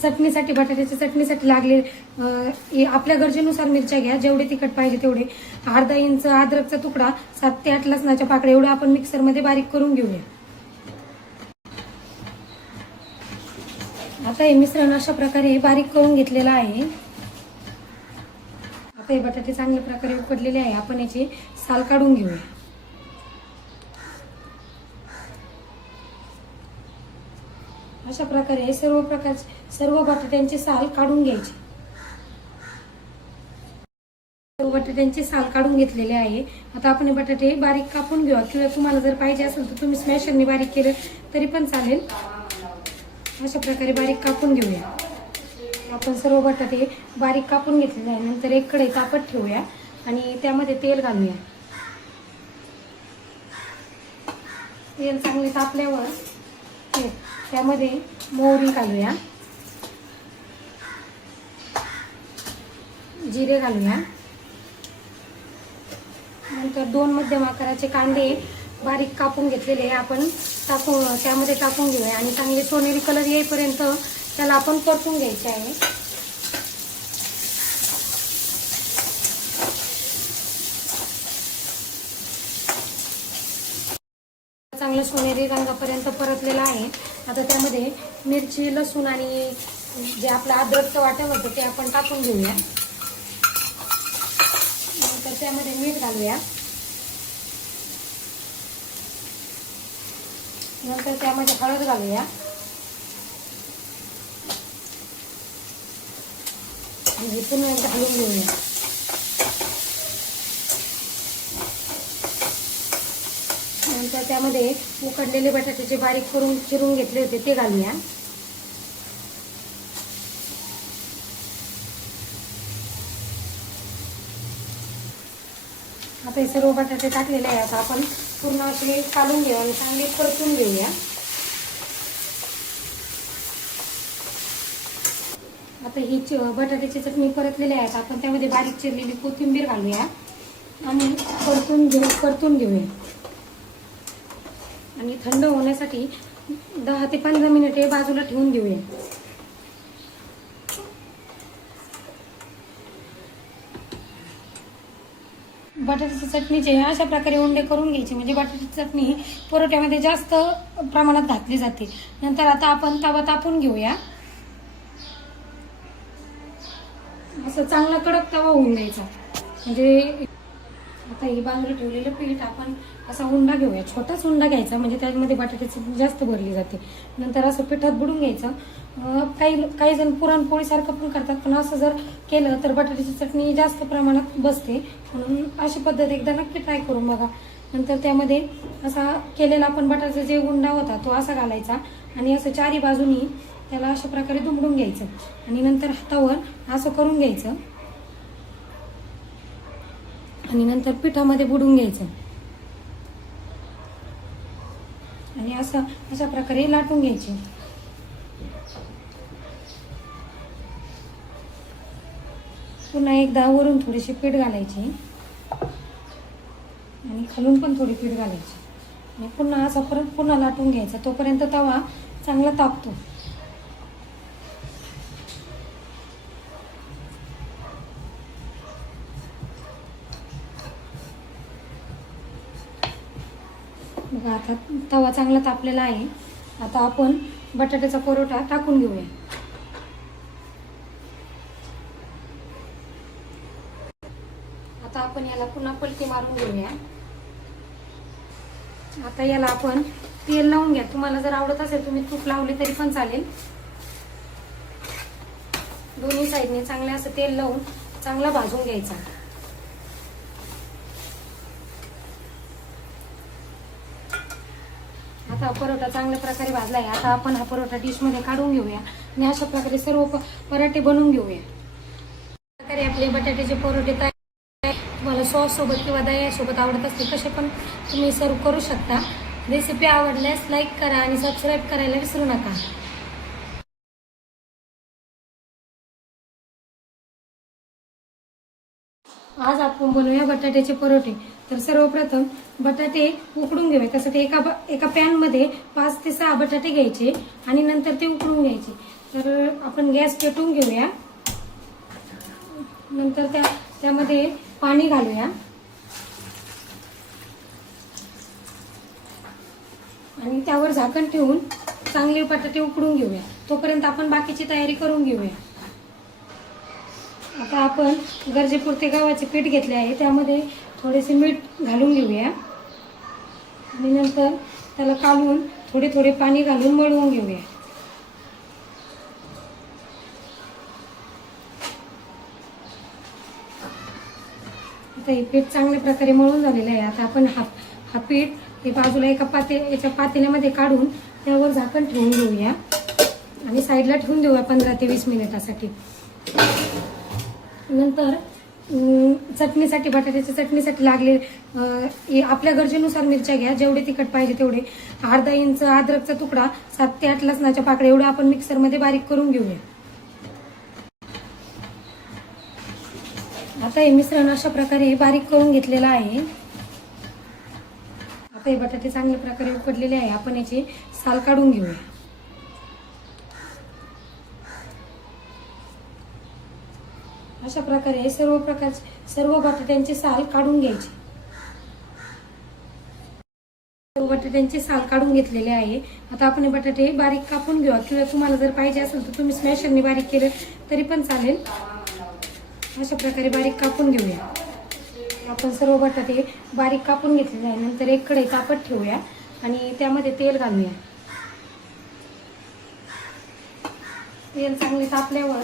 चटणीसाठी बटाट्याच्या चटणीसाठी लागले आपल्या गरजेनुसार मिरच्या घ्या. जेवढे तिखट पाहिजे तेवढे. अर्धा इंच अद्रकचा तुकडा, 7 ते 8 लसणाच्या पाकळ्या एवढं आपण मिक्सरमध्ये बारीक करून घेऊया. आता हे मिश्रण अशा प्रकारे बारीक करून घेतलेलं आहे. आता हे बटाटे चांगल्या प्रकारे उकडलेले आहे. आपण याची साल काढून घेऊया. अशा प्रकारे सर्व बटाट्यांची साल काढून घ्यायची. सर्व बटाट्यांची साल काढून घेतलेले आहे. आता आपण हे बटाटे बारीक कापून घेऊया किंवा तुम्हाला जर पाहिजे असेल तर तुम्ही स्मॅशरने बारीक केले तरी पण चालेल. अशा प्रकारे बारीक कापून घेऊया. आपण सर्व बटाटे बारीक कापून घेतलेले आहे. नंतर एक कढई तापत ठेवूया आणि त्यामध्ये तेल घालूया. तेल चांगले तापल्यावर त्यामध्ये मोहरी घालूया, जिरे घालूया, त्यानंतर 2 मध्यम आकाराचे कांदे बारीक कापून घेतलेले आपण त्यामध्ये टाकून घेऊया आणि चांगले सोनेरी कलर येईपर्यंत त्याला आपण परतून घ्यायचे आहे. चांगलं सोनेरी रंगापर्यंत परतलेला आहे. आता त्यामध्ये मिरची, लसूण आणि जे आपलं अद्रकचं वाटण होतं ते आपण टाकून घेऊया. नंतर त्यामध्ये मीठ घालूया. नंतर त्यामध्ये हळद घालूया आणि हे पुन्हा एकदा हलवून घेऊया. नंतर त्यामध्ये उकडलेले बटाट्याचे बारीक करून चिरून घेतले होते ते घालूया. आता हे सर्व बटाटे टाकलेले आहे. आता आपण पूर्ण असे काढून घेऊ आणि चांगले परतून घेऊया. आता ही बटाट्याची चटणी परतलेली आहे. आपण त्यामध्ये बारीक चिरलेली कोथिंबीर घालूया आणि परतून घेऊया आणि थंड होण्यासाठी 10 ते 15 मिनिटे बाजूला ठेवून देऊया. बटाट्याची चटणीचे अशा प्रकारे उंडे करून घ्यायचे म्हणजे बटाट्याची चटणी परोठ्यामध्ये जास्त प्रमाणात घातली जाते. नंतर आता आपण तवा तापून घेऊया. असं चांगला कडक तवा होऊन द्यायचा. म्हणजे आता हे बाजूला ठेवलेलं पीठ आपण असा उंडा घेऊया. छोटाच उंडा घ्यायचा म्हणजे त्यामध्ये बटाट्याची जास्त भरली जाते. नंतर असं पिठात बुडून घ्यायचं. काही जण पुरणपोळीसारखं पण करतात, पण असं जर केलं तर बटाट्याची चटणी जास्त प्रमाणात बसते. म्हणून अशी पद्धत एकदा नक्की ट्राय करून बघा. नंतर त्यामध्ये असा केलेला आपण बटाट्याचा जे उंडा होता तो असा घालायचा आणि असं चारी बाजूनी त्याला अशा प्रकारे दुमडून घ्यायचं आणि नंतर हातावर असं करून घ्यायचं आणि नंतर पिठामध्ये बुडून घ्यायचं आणि अशा प्रकारे लाटून घ्यायचे. पुन्हा एकदा वरून थोडीशी पीठ घालायची आणि खालून पण थोडी पीठ घालायची आणि पुन्हा असा परत पुन्हा लाटून घ्यायचा तोपर्यंत तवा चांगला तापतो. बघा आता तवा चांगला तापलेला आहे. आता आपण बटाट्याचा परोठा टाकून घेऊया. आता आपण याला पुन्हा पलटी मारून घेऊया. आता याला आपण तेल लावून घ्या. तुम्हाला जर आवडत असेल तुम्ही तूप लावले तरी पण चालेल. दोन्ही साईडने चांगले असं तेल लावून चांगला भाजून घ्यायचा. आता परोठा चांगल्या प्रकारे भाजला आहे. आता आपण हा परोठा डिशमध्ये काढून घेऊया आणि अशा प्रकारे सर्व पराठे बनवून घेऊया. प्रकारे आपले बटाट्याचे परोठे तयार. तुम्हाला सॉस सोबत किंवा दह्यासोबत आवडत असते तसे पण तुम्ही सर्व करू शकता. रेसिपी आवडल्यास लाईक करा आणि सबस्क्राईब करायला विसरू नका. आज आपण बनवूया बटाट्याचे परोठे. तर सर्वप्रथम बटाटे उकडून घेऊया. त्यासाठी एका पॅनमध्ये 5 ते 6 बटाटे घ्यायचे आणि नंतर ते उकडून घ्यायचे. तर आपण गॅस पेटवून घेऊया. नंतर त्यामध्ये पाणी घालूया आणि त्यावर झाकण ठेवून चांगले बटाटे उकडून घेऊया. तोपर्यंत आपण बाकीची तयारी करून घेऊया. आता आपण गरजेपुरते गव्हाचे पीठ घेतले आहे. त्यामध्ये थोडेसे मीठ घालून घेऊया आणि नंतर त्याला काढून थोडे थोडे पाणी घालून मळवून घेऊया. आता हे पीठ चांगल्या प्रकारे मळून झालेलं आहे. आता आपण हा पीठ हे बाजूला एका पातेल्यामध्ये काढून त्यावर झाकण ठेवून घेऊया आणि साईडला ठेवून देऊया 15 ते 20 मिनिटासाठी. नंतर चटणीसाठी बटाट्याच्या चटणीसाठी लागले आपल्या गरजेनुसार मिरच्या घ्या. जेवढे तिखट पाहिजे तेवढे. अर्धा इंच अद्रकचा तुकडा, 7 ते 8 लसणाच्या पाकळ्या एवढं आपण मिक्सरमध्ये बारीक करून घेऊया. आता हे मिश्रण अशा प्रकारे बारीक करून घेतलेलं आहे. आता हे बटाटे चांगल्या प्रकारे उकडलेले आहे. आपण याची साल काढून घेऊया. अशा प्रकारे सर्व बटाट्यांची साल काढून घ्यायची. सर्व बटाट्यांची साल काढून घेतलेले आहे. आता आपण हे बटाटे बारीक कापून घेऊया, किंवा तुम्हाला जर पाहिजे असेल तर तुम्ही स्मॅशरने बारीक केले तरी पण चालेल. अशा प्रकारे बारीक कापून घेऊया. आपण सर्व बटाटे बारीक कापून घेतलेले आहे. नंतर एक कढई तापत ठेवूया आणि त्यामध्ये तेल घालूया. तेल चांगले तापल्यावर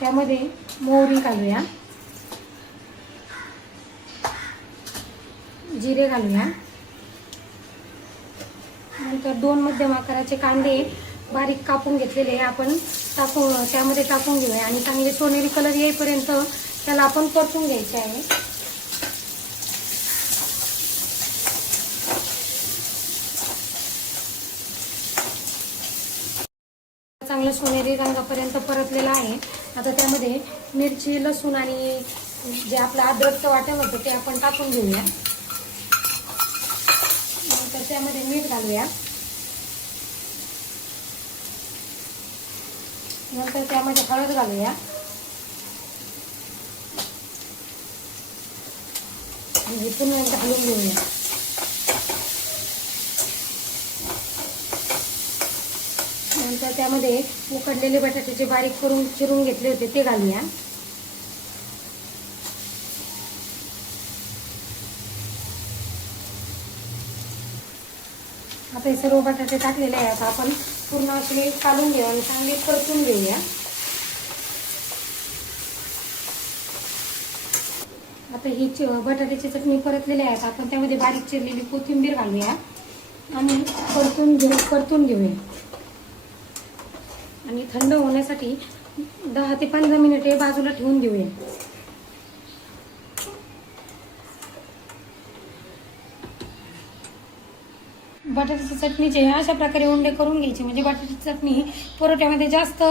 त्यामध्ये मोहरी घालूया, जिरे घालूया. नंतर 2 मध्यम आकाराचे कांदे बारीक कापून घेतलेले आपण त्यामध्ये टाकून घेऊया आणि चांगले सोनेरी कलर येईपर्यंत त्याला आपण परतून घ्यायचे आहे. चांगलं सोनेरी रंगापर्यंत परतलेला आहे. आता त्यामध्ये मिरची, लसूण आणि जे आपलं अद्रकचं वाटण होतं ते आपण टाकून घेऊया. नंतर त्यामध्ये मीठ घालूया. नंतर त्यामध्ये हळद घालूया आणि पुन्हा एकदा हलवून घेऊया. नंतर त्यामध्ये उकडलेले बटाट्याचे बारीक करून चिरून घेतले होते ते घालूया. आता हे सर्व बटाटे टाकलेले आहेत. आपण पूर्ण असे काढून घेऊ आणि चांगले परतून घेऊया. आता ही बटाट्याची चटणी परतलेली आहे. आपण त्यामध्ये बारीक चिरलेली कोथिंबीर घालूया आणि परतून घेऊया. आणि थंड होण्यासाठी 10 ते 15 मिनिटे बाजूला ठेवून देऊया. बटाट्याची चटणीचे अशा प्रकारे उंडे करून घ्यायचे, म्हणजे बटाट्याची चटणी परोठ्यामध्ये जास्त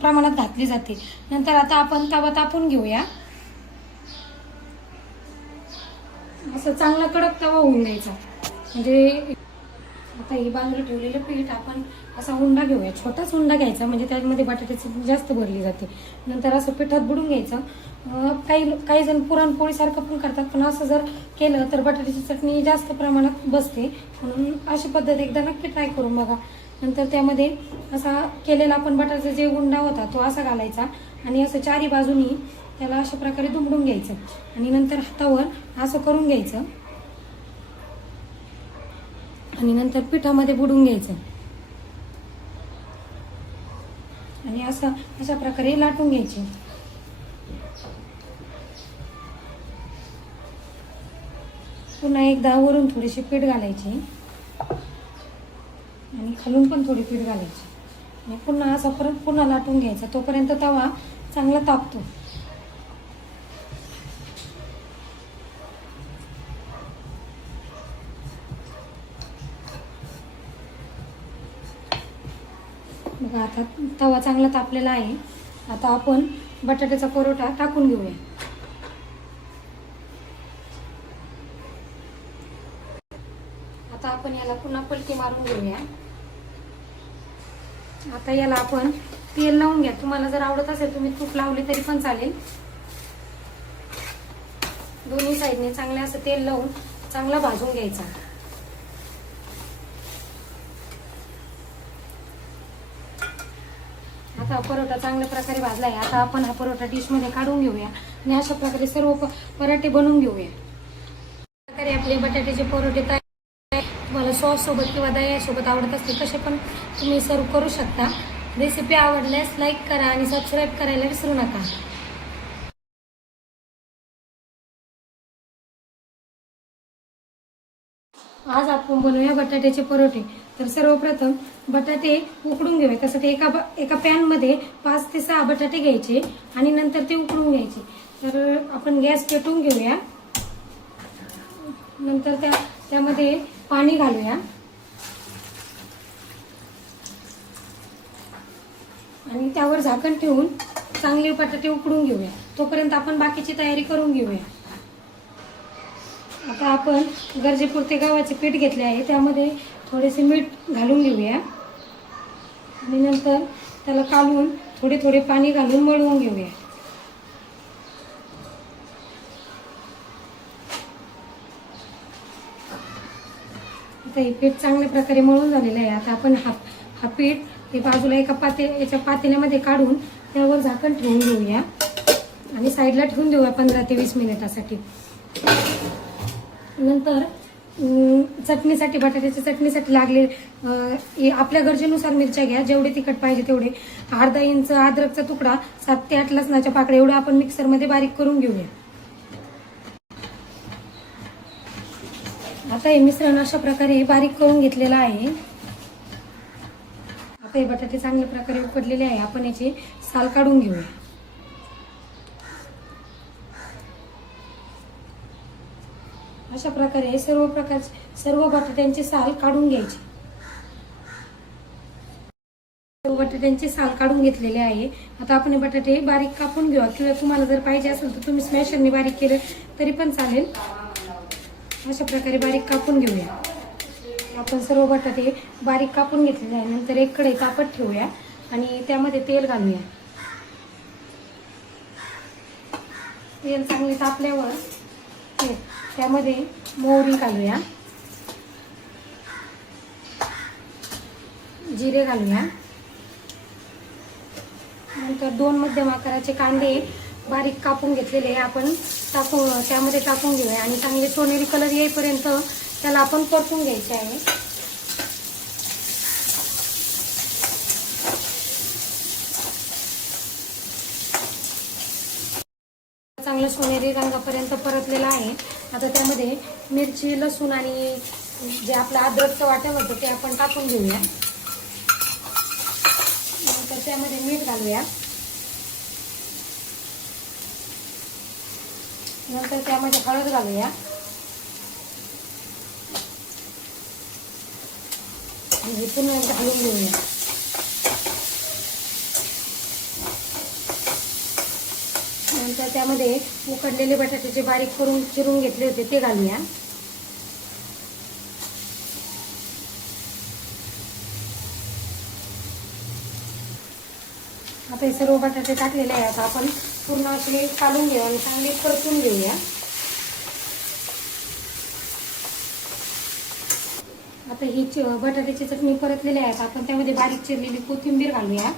प्रमाणात घातली जाते. नंतर आता आपण तवा तापून घेऊया. असं चांगला कडक तवा होऊन द्यायचा. म्हणजे आता हे बाजूला ठेवलेलं पीठ आपण असा उंडा घेऊया. छोटाच उंडा घ्यायचा, म्हणजे त्यामध्ये बटाट्याची जास्त भरली जाते. नंतर असं पिठात बुडून घ्यायचं. काही जण पुरणपोळीसारखं पण करतात, पण असं जर केलं तर बटाट्याची चटणी जास्त प्रमाणात बसते. म्हणून अशी पद्धत एकदा नक्की ट्राय करून बघा. नंतर त्यामध्ये असा केलेला आपण बटाट्याचा जे उंडा होता तो असा घालायचा आणि असं चारी बाजूनी त्याला अशा प्रकारे दुमडून घ्यायचं आणि नंतर हातावर असं करून घ्यायचं आणि नंतर पिठामध्ये बुडून घ्यायचं आणि अशा प्रकारे लाटून घ्यायचे. पुन्हा एकदा वरून थोडीशी पीठ घालायची आणि खालून पण थोडी पीठ घालायची आणि पुन्हा असा परत पुन्हा लाटून घ्यायचा, तोपर्यंत तवा चांगला तापतो. बघा आता तवा चांगला तापलेला आहे. आता आपण बटाट्याचा परोठा टाकून घेऊया. आता आपण याला पुन्हा पलटी मारून घेऊया. आता याला आपण तेल लावून घ्या. तुम्हाला जर आवडत असेल तुम्ही तूप लावले तरी पण चालेल. दोन्ही साईडने चांगले असं तेल लावून चांगला भाजून घ्यायचा. आता परोठा चांगल्या प्रकारे भाजला आहे. आता आपण हा परोठा डिशमध्ये काढून घेऊया आणि अशा प्रकारे सर्व पराठे बनवून घेऊया. प्रकारे आपले बटाट्याचे परोठे तयार. तुम्हाला सॉस सोबत किंवा दह्यासोबत आवडत असते तसे पण तुम्ही सर्व करू शकता. रेसिपी आवडल्यास लाईक करा आणि सबस्क्राईब करायला विसरू नका. आज आपण बनवूया बटाट्याचे परोठे. तर सर्वप्रथम बटाटे उकडून घेऊया. त्यासाठी एका पॅनमध्ये 5 ते 6 बटाटे घ्यायचे आणि नंतर ते उकडून घ्यायचे. तर आपण गॅस पेटवून घेऊया. नंतर त्यामध्ये पाणी घालूया आणि त्यावर झाकण ठेवून चांगले बटाटे उकडून घेऊया. तोपर्यंत आपण बाकीची तयारी करून घेऊया. आता आपण गरजेपुरते गव्हाचे पीठ घेतले आहे, त्यामध्ये थोडेसे मीठ घालून घेऊया आणि नंतर त्याला कालवून थोडे थोडे पाणी घालून मळवून घेऊया. आता हे पीठ चांगल्या प्रकारे मळून झालेलं आहे. आता आपण हा पीठ हे बाजूला एका पातेल्यामध्ये काढून त्यावर झाकण ठेवून घेऊया आणि साईडला ठेवून देऊया 15 ते 20 मिनिटासाठी. नंतर चटणीसाठी, बटाट्याच्या चटणीसाठी लागले आपल्या गरजेनुसार मिरच्या घ्या, जेवढे तिखट पाहिजे तेवढे. अर्धा इंच अद्रकचा तुकडा, 7 ते 8 लसणाच्या पाकळ्या एवढं आपण मिक्सरमध्ये बारीक करून घेऊया. आता हे मिश्रण अशा प्रकारे बारीक करून घेतलेलं आहे. आता हे बटाटे चांगल्या प्रकारे उकडलेले आहे. आपण याची साल काढून घेऊया. अशा प्रकारे सर्व बटाट्यांची साल काढून घ्यायची. सर्व बटाट्यांची साल काढून घेतलेले आहे. आता आपण हे बटाटे बारीक कापून घेऊया, किंवा तुम्हाला जर पाहिजे असेल तर तुम्ही स्मॅशरने बारीक केले तरी पण चालेल. अशा प्रकारे बारीक कापून घेऊया. आपण सर्व बटाटे बारीक कापून घेतलेले आहे. नंतर एक कढई तापत ठेवूया आणि त्यामध्ये तेल घालूया. तेल चांगले तापल्यावर त्यामध्ये मोहरी घालूया, जिरे घालूया. नंतर 2 मध्यम आकाराचे कांदे बारीक कापून घेतलेले आपण त्यामध्ये टाकून घेऊया आणि चांगले सोनेरी कलर येईपर्यंत त्याला आपण परतून घ्यायचे आहे. चांगलं सोनेरी रंगापर्यंत परतलेला आहे. आता त्यामध्ये मिरची, लसूण आणि जे आपलं अद्रकचं वाटण होतं ते आपण टाकून घेऊया. नंतर त्यामध्ये मीठ घालूया. नंतर त्यामध्ये हळद घालूया आणि पुन्हा घालून घेऊया. नंतर त्यामध्ये उकडलेले बटाट्याचे बारीक करून चिरून घेतले होते ते घालूया. आता हे सर्व बटाटे टाकलेले आहेत. आपण पूर्ण असे काढून घेऊ आणि चांगले परतून घेऊया. आता ही बटाट्याची चटणी परतलेली आहे. आपण त्यामध्ये बारीक चिरलेली कोथिंबीर घालूया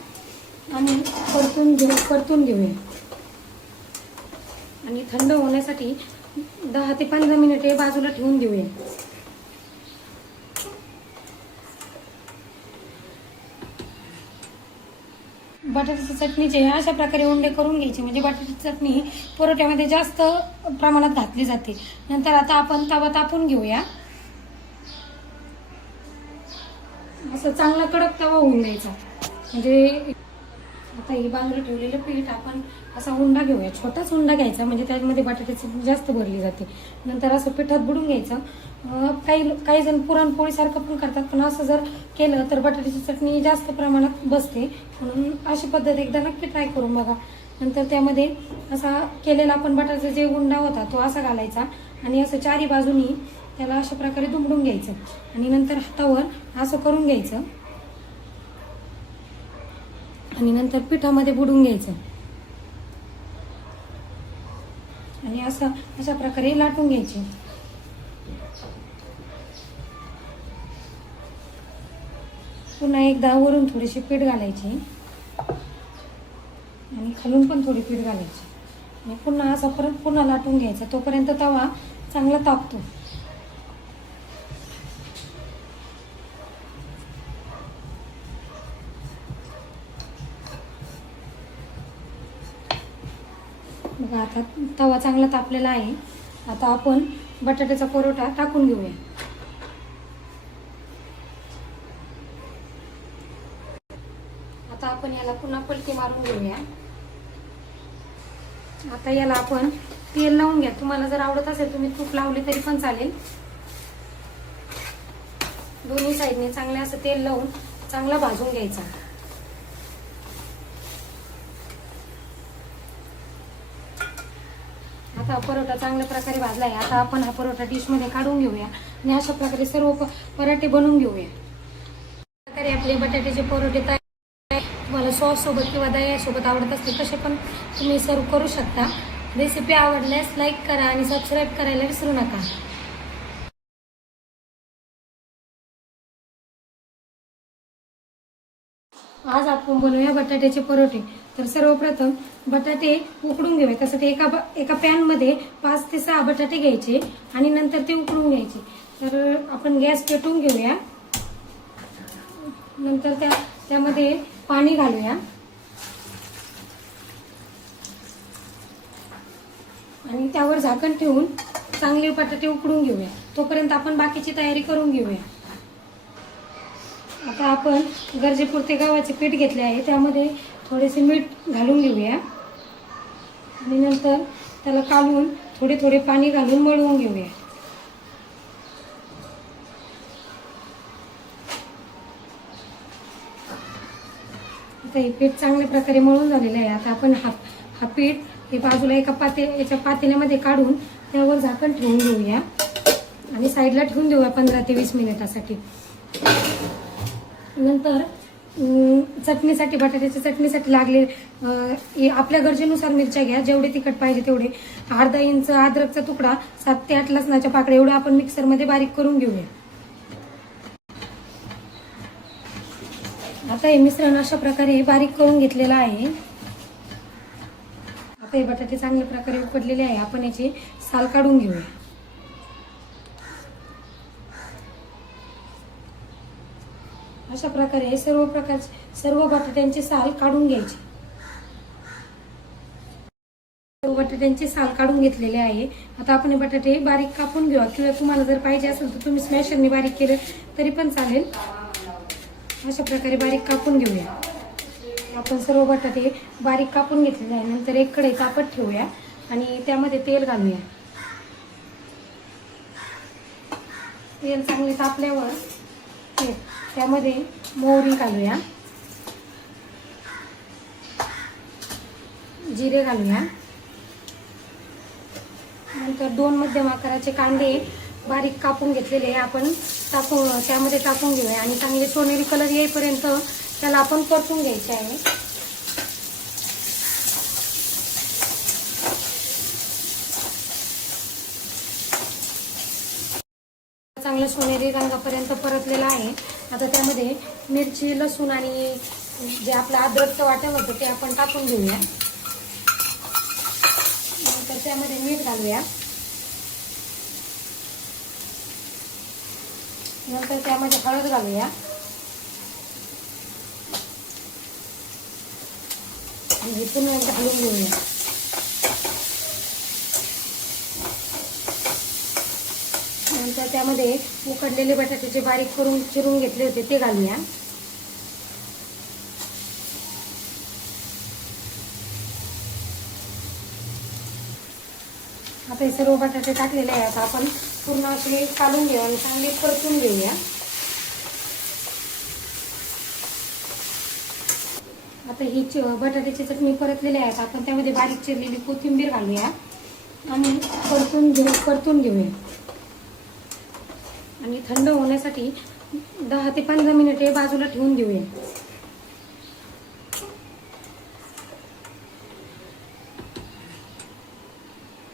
आणि परतून घेऊया आणि थंड होण्यासाठी 10 ते 15 मिनिटे बाजूला ठेवून देऊया. बटाट्याची चटणी जे अशा प्रकारे उंडे करून घ्यायचे, म्हणजे बटाट्याची चटणी परोठ्यामध्ये जास्त प्रमाणात घातली जाते. नंतर आता आपण तवा तापून घेऊया. असं चांगला कडक तवा होऊन द्यायचा. म्हणजे आता हे बाजूला ठेवलेलं पीठ आपण असा उंडा घेऊया, छोटाच उंडा घ्यायचा, म्हणजे त्यामध्ये बटाट्याची जास्त भरली जाते. नंतर असं पिठात बुडून घ्यायचं. काही जण पुरणपोळीसारखं पण करतात, पण असं जर केलं तर बटाट्याची चटणी जास्त प्रमाणात बसते. म्हणून अशी पद्धत एकदा नक्की ट्राय करून बघा. नंतर त्यामध्ये असा केलेला आपण बटाट्याचा जे उंडा होता तो असा घालायचा आणि असं चारी बाजूनी त्याला अशा प्रकारे दुमडून घ्यायचं आणि नंतर हातावर असं करून घ्यायचं आणि नंतर पिठामध्ये बुडून घ्यायचं आणि अशा प्रकारे लाटून घ्यायचे. पुन्हा एकदा वरून थोडीशी पीठ घालायची आणि खालून पण थोडी पीठ घालायची आणि पुन्हा असा परत पुन्हा लाटून घ्यायचा, तोपर्यंत तवा चांगला तापतो. बघा आता तवा चांगला तापलेला आहे. आता आपण बटाट्याचा परोठा टाकून घेऊया. आता आपण याला पुन्हा पलटी मारून घेऊया. आता याला आपण तेल लावून घ्या. तुम्हाला जर आवडत असेल तुम्ही तूप लावले तरी पण चालेल. दोन्ही साईडने चांगले असं तेल लावून चांगला भाजून घ्यायचा. आता परोठा चांगल्या प्रकारे भाजला आहे. आता आपण हा परोठा डिशमध्ये काढून घेऊया आणि अशा प्रकारे सर्व पराठे बनवून घेऊया. प्रकारे आपले बटाट्याचे परोठे तयार. तुम्हाला सॉस सोबत किंवा दह्यासोबत आवडत असते तसे पण तुम्ही सर्व करू शकता. रेसिपी आवडल्यास लाईक करा आणि सबस्क्राईब करायला विसरू नका. आज आपण बनवूया बटाट्याचे परोठे. तर सर्वप्रथम बटाटे उकडून घेऊया. त्यासाठी एका पॅनमध्ये 5 ते 6 बटाटे घ्यायचे आणि नंतर ते उकडून घ्यायचे. तर आपण गॅस पेटवून घेऊया. नंतर त्यामध्ये पाणी घालूया आणि त्यावर झाकण ठेवून चांगले बटाटे उकडून घेऊया. तोपर्यंत आपण बाकीची तयारी करून घेऊया. आता आपण गरजेपुरते गव्हाचे पीठ घेतले आहे. त्यामध्ये थोडेसे मीठ घालून घेऊया आणि नंतर त्याला कालवून थोडे थोडे पाणी घालून मळवून घेऊया. आता हे पीठ चांगल्या प्रकारे मळून झालेले आहे. आता आपण हा पीठ हे बाजूला एका पातेल्यामध्ये काढून त्यावर झाकण ठेवून घेऊया आणि साईडला ठेवून देऊया 15 ते 20 मिनिटासाठी. नंतर चटणीसाठी बटाट्याच्या चटणीसाठी लागले आपल्या गरजेनुसार मिरच्या घ्या. जेवढे तिखट पाहिजे तेवढे. अर्धा इंच अद्रकचा तुकडा, 7 ते 8 लसणाच्या पाकळ्या एवढं आपण मिक्सरमध्ये बारीक करून घेऊया. आता हे मिश्रण अशा प्रकारे बारीक करून घेतलेलं आहे. आता हे बटाटे चांगल्या प्रकारे उकडलेले आहे. आपण याची साल काढून घेऊया. अशा प्रकारे सर्व बटाट्यांची साल काढून घ्यायची. सर्व बटाट्यांची साल काढून घेतलेले आहे. आता आपण हे बटाटे बारीक कापून घेऊया किंवा तुम्हाला जर पाहिजे असेल तर तुम्ही स्मॅशरने बारीक केले तरी पण चालेल. अशा प्रकारे बारीक कापून घेऊया. आपण सर्व बटाटे बारीक कापून घेतलेले आहे. नंतर एक कढई तापत ठेवूया आणि त्यामध्ये तेल घालूया. तेल चांगले तापल्यावर त्यामध्ये मोहरी घालूया, जिरे घालूया. नंतर 2 मध्यम आकाराचे कांदे बारीक कापून घेतलेले आपण त्यामध्ये टाकून घेऊया आणि चांगले सोनेरी कलर येईपर्यंत त्याला आपण परतून घ्यायचे आहे. चांगलं सोनेरी रंगापर्यंत परतलेला आहे. आता त्यामध्ये मिरची, लसूण आणि जे आपलं अद्रकचं वाटण होतं ते आपण टाकून घेऊया. नंतर त्यामध्ये मीठ घालूया. नंतर त्यामध्ये हळद घालूया आणि पुन्हा एकदा घालून घेऊया. नंतर त्यामध्ये उकडलेले बटाट्याचे बारीक करून चिरून घेतले होते ते घालूया. आता हे सर्व बटाटे टाकलेले आहेत. आपण पूर्ण असे काढून घेऊ आणि चांगले परतून घेऊया. आता ही बटाट्याची चटणी परतलेली आहे. आपण त्यामध्ये बारीक चिरलेली कोथिंबीर घालूया आणि परतून घेऊया आणि थंड होण्यासाठी 10 ते 15 मिनिटे बाजूला ठेवून देऊया.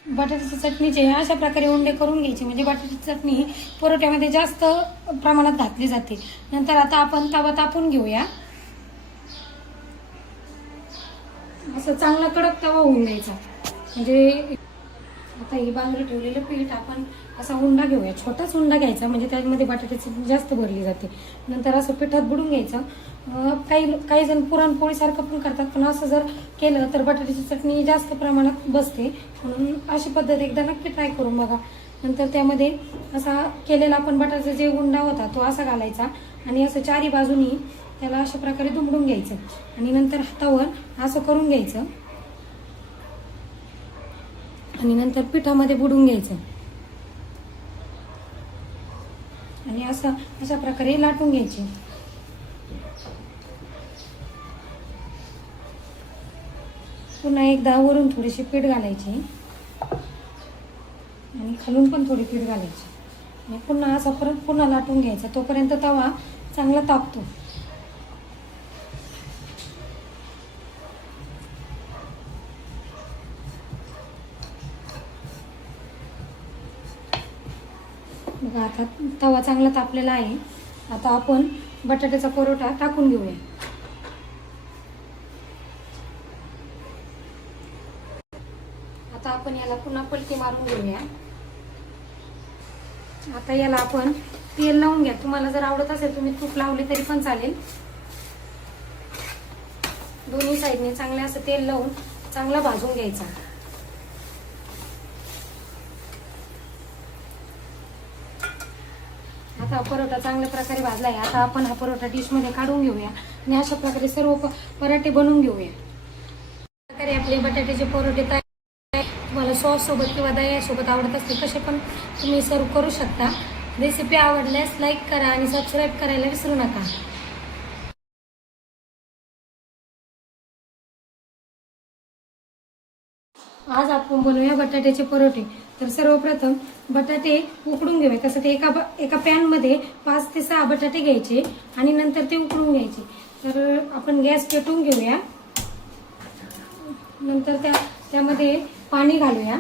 बटाट्याची चटणीचे अशा प्रकारे उंडे करून घ्यायचे म्हणजे बटाट्याची चटणी परोठ्यामध्ये जास्त प्रमाणात घातली जाते. नंतर आता आपण तवा तापून घेऊया. असं चांगला कडक तवा होऊन द्यायचा. म्हणजे आता ही बाजूला ठेवलेलं पीठ आपण असा उंडा घेऊया. छोटाच उंडा घ्यायचा म्हणजे त्यामध्ये बटाट्याची जास्त भरली जाते. नंतर असं पिठात बुडून घ्यायचं. काही जण पुरणपोळीसारखं पण करतात, पण असं जर केलं तर बटाट्याची चटणी जास्त प्रमाणात बसते. म्हणून अशी पद्धत एकदा नक्की ट्राय करून बघा. नंतर त्यामध्ये असा केलेला आपण बटाट्याचा जे उंडा होता तो असा घालायचा आणि असं चारी बाजूनी त्याला अशा प्रकारे दुमडून घ्यायचं आणि नंतर हातावर असं करून घ्यायचं आणि नंतर पिठामध्ये बुडून घ्यायचं आणि अशा प्रकारे लाटून घ्यायचे. पुन्हा एकदा वरून थोडीशी पीठ घालायची आणि खालून पण थोडी पीठ घालायची आणि पुन्हा असा परत पुन्हा लाटून घ्यायचा, तोपर्यंत तवा चांगला तापतो. बघा आता तवा चांगला तापलेला आहे. आता आपण बटाट्याचा परोठा टाकून घेऊया. आता आपण याला पुन्हा पलटी मारून घेऊया. आता याला आपण तेल लावून घ्या. तुम्हाला जर आवडत असेल तुम्ही तूप लावले तरी पण चालेल. दोन्ही साईडने चांगले असं तेल लावून चांगला भाजून घ्यायचा. आता परोठा चांगल्या प्रकारे भाजला आहे. आता आपण हा परोठा डिशमध्ये काढून घेऊया आणि अशा प्रकारे सर्व पराठे बनवून घेऊया. प्रकारे आपले बटाट्याचे परोठे तयार. तुम्हाला सॉस सोबत किंवा दह्यासोबत आवडत असते तसे पण तुम्ही सर्व करू शकता. रेसिपी आवडल्यास लाईक करा आणि सबस्क्राईब करायला विसरू नका. आज आपण बनवूया बटाट्याचे परोठे. तर सर्वप्रथम बटाटे उकडून घेऊया. त्यासाठी एका पॅनमध्ये 5 ते 6 बटाटे घ्यायचे आणि नंतर ते उकडून घ्यायचे. तर आपण गॅस पेटवून घेऊया. नंतर त्यामध्ये पाणी घालूया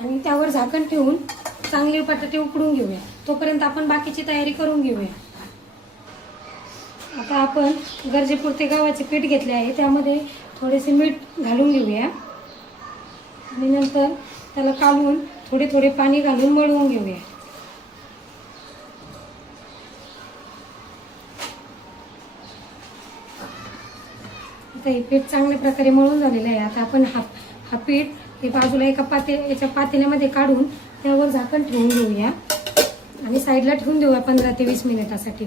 आणि त्यावर झाकण ठेवून चांगले बटाटे उकडून घेऊया. तोपर्यंत आपण बाकीची तयारी करून घेऊया. आता आपण गरजेपुरते गव्हाचे पीठ घेतले आहे, त्यामध्ये थोडेसे मीठ घालून घेऊया आणि नंतर त्याला कालवून थोडे थोडे पाणी घालून मळवून घेऊया. आता हे पीठ चांगल्या प्रकारे मळून झालेलं आहे. आता आपण हा पीठ हे बाजूला एका पातेल्यामध्ये काढून त्यावर झाकण ठेवून घेऊया आणि साईडला ठेवून देऊया 15 ते 20 मिनिटासाठी.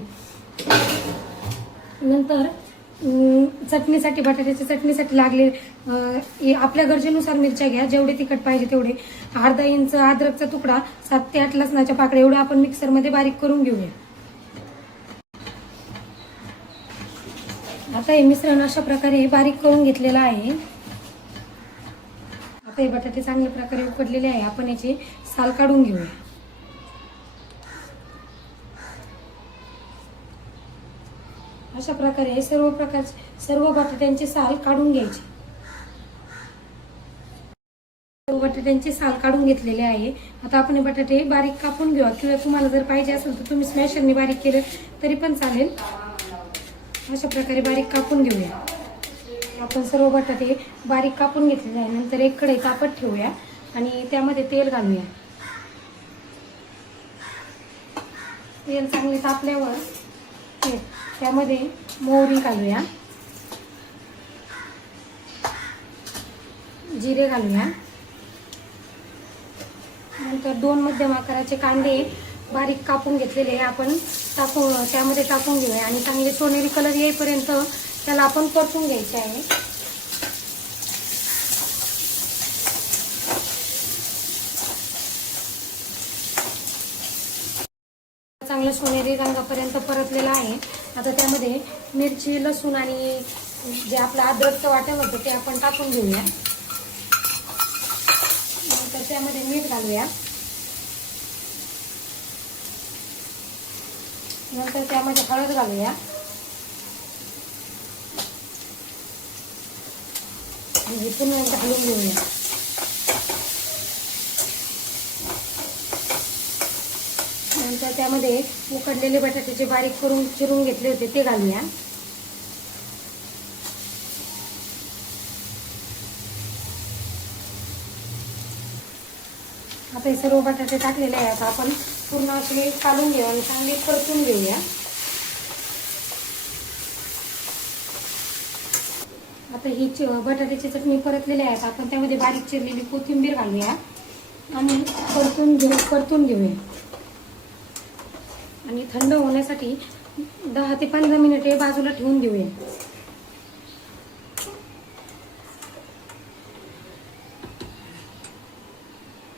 नंतर चटणीसाठी बटाट्याच्या चटणीसाठी लागले आपल्या गरजेनुसार मिरच्या घ्या. जेवढे तिखट पाहिजे तेवढे. अर्धा इंच अद्रकचा तुकडा, 7 ते 8 लसणाच्या पाकळ्या एवढ्या आपण मिक्सरमध्ये बारीक करून घेऊया. आता हे मिश्रण अशा प्रकारे बारीक करून घेतलेलं आहे. आता हे बटाटे चांगल्या प्रकारे उकडलेले आहे. आपण याची साल काढून घेऊया. अशा प्रकारे सर्व बटाट्यांची साल काढून घ्यायची. सर्व बटाट्यांची साल काढून घेतलेले आहे. आता आपण हे बटाटे बारीक कापून घेऊया किंवा तुम्हाला जर पाहिजे असेल तर तुम्ही स्मॅशरने बारीक केले तरी पण चालेल. अशा प्रकारे बारीक कापून घेऊया. आपण सर्व बटाटे बारीक कापून घेतलेले आहे. नंतर एक कढई तापत ठेवूया आणि त्यामध्ये तेल घालूया. तेल चांगले तापल्यावर त्यामध्ये मोहरी घालूया, जिरे घालूया. नंतर 2 मध्यम आकाराचे कांदे बारीक कापून घेतलेले आपण त्यामध्ये टाकून घेऊया आणि चांगले सोनेरी कलर येईपर्यंत त्याला आपण परतून घ्यायचे आहे. चांगलं सोनेरी रंगापर्यंत परतलेला आहे. आता त्यामध्ये मिरची, लसूण आणि जे आपलं अद्रकचं वाटण होतं ते आपण टाकून घेऊया. नंतर त्यामध्ये मीठ घालूया. नंतर त्यामध्ये हळद घालूया आणि पुन्हा घालून घेऊया. नंतर त्यामध्ये उकडलेले बटाट्याचे बारीक करून चिरून घेतले होते ते घालूया. आता हे सर्व बटाटे टाकलेले आहेत. आपण पूर्ण असे काढून घेऊ आणि चांगले परतून घेऊया. आता ही बटाट्याची चटणी परतलेली आहे. आपण त्यामध्ये बारीक चिरलेली कोथिंबीर घालूया आणि परतून घेऊया आणि थंड होण्यासाठी 10 ते 15 मिनिटे बाजूला ठेवून देऊया.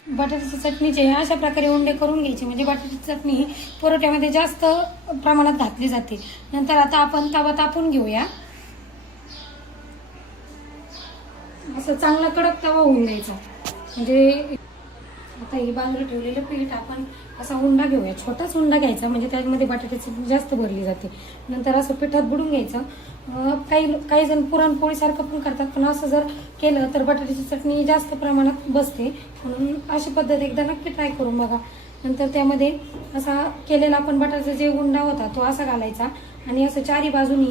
बटाट्याच्या चटणीचे अशा प्रकारे उंडे करून घ्यायचे म्हणजे बटाट्याची चटणी परोठ्यामध्ये जास्त प्रमाणात घातली जाते. नंतर आता आपण तवा तापून घेऊया. असं चांगला कडक तवा होऊन द्यायचा. म्हणजे आता हे बाजूला ठेवलेलं पीठ आपण असा उंडा घेऊया, छोटाच उंडा घ्यायचा, म्हणजे त्यामध्ये बटाट्याची जास्त भरली जाते. नंतर असं पिठात बुडून घ्यायचं. काही जण पुरणपोळीसारखं पण करतात, पण असं जर केलं तर बटाट्याची चटणी जास्त प्रमाणात बसते. म्हणून अशी पद्धत एकदा नक्की ट्राय करून बघा. नंतर त्यामध्ये असा केलेला आपण बटाट्याचा जे उंडा होता तो असा घालायचा आणि असं चारी बाजूनी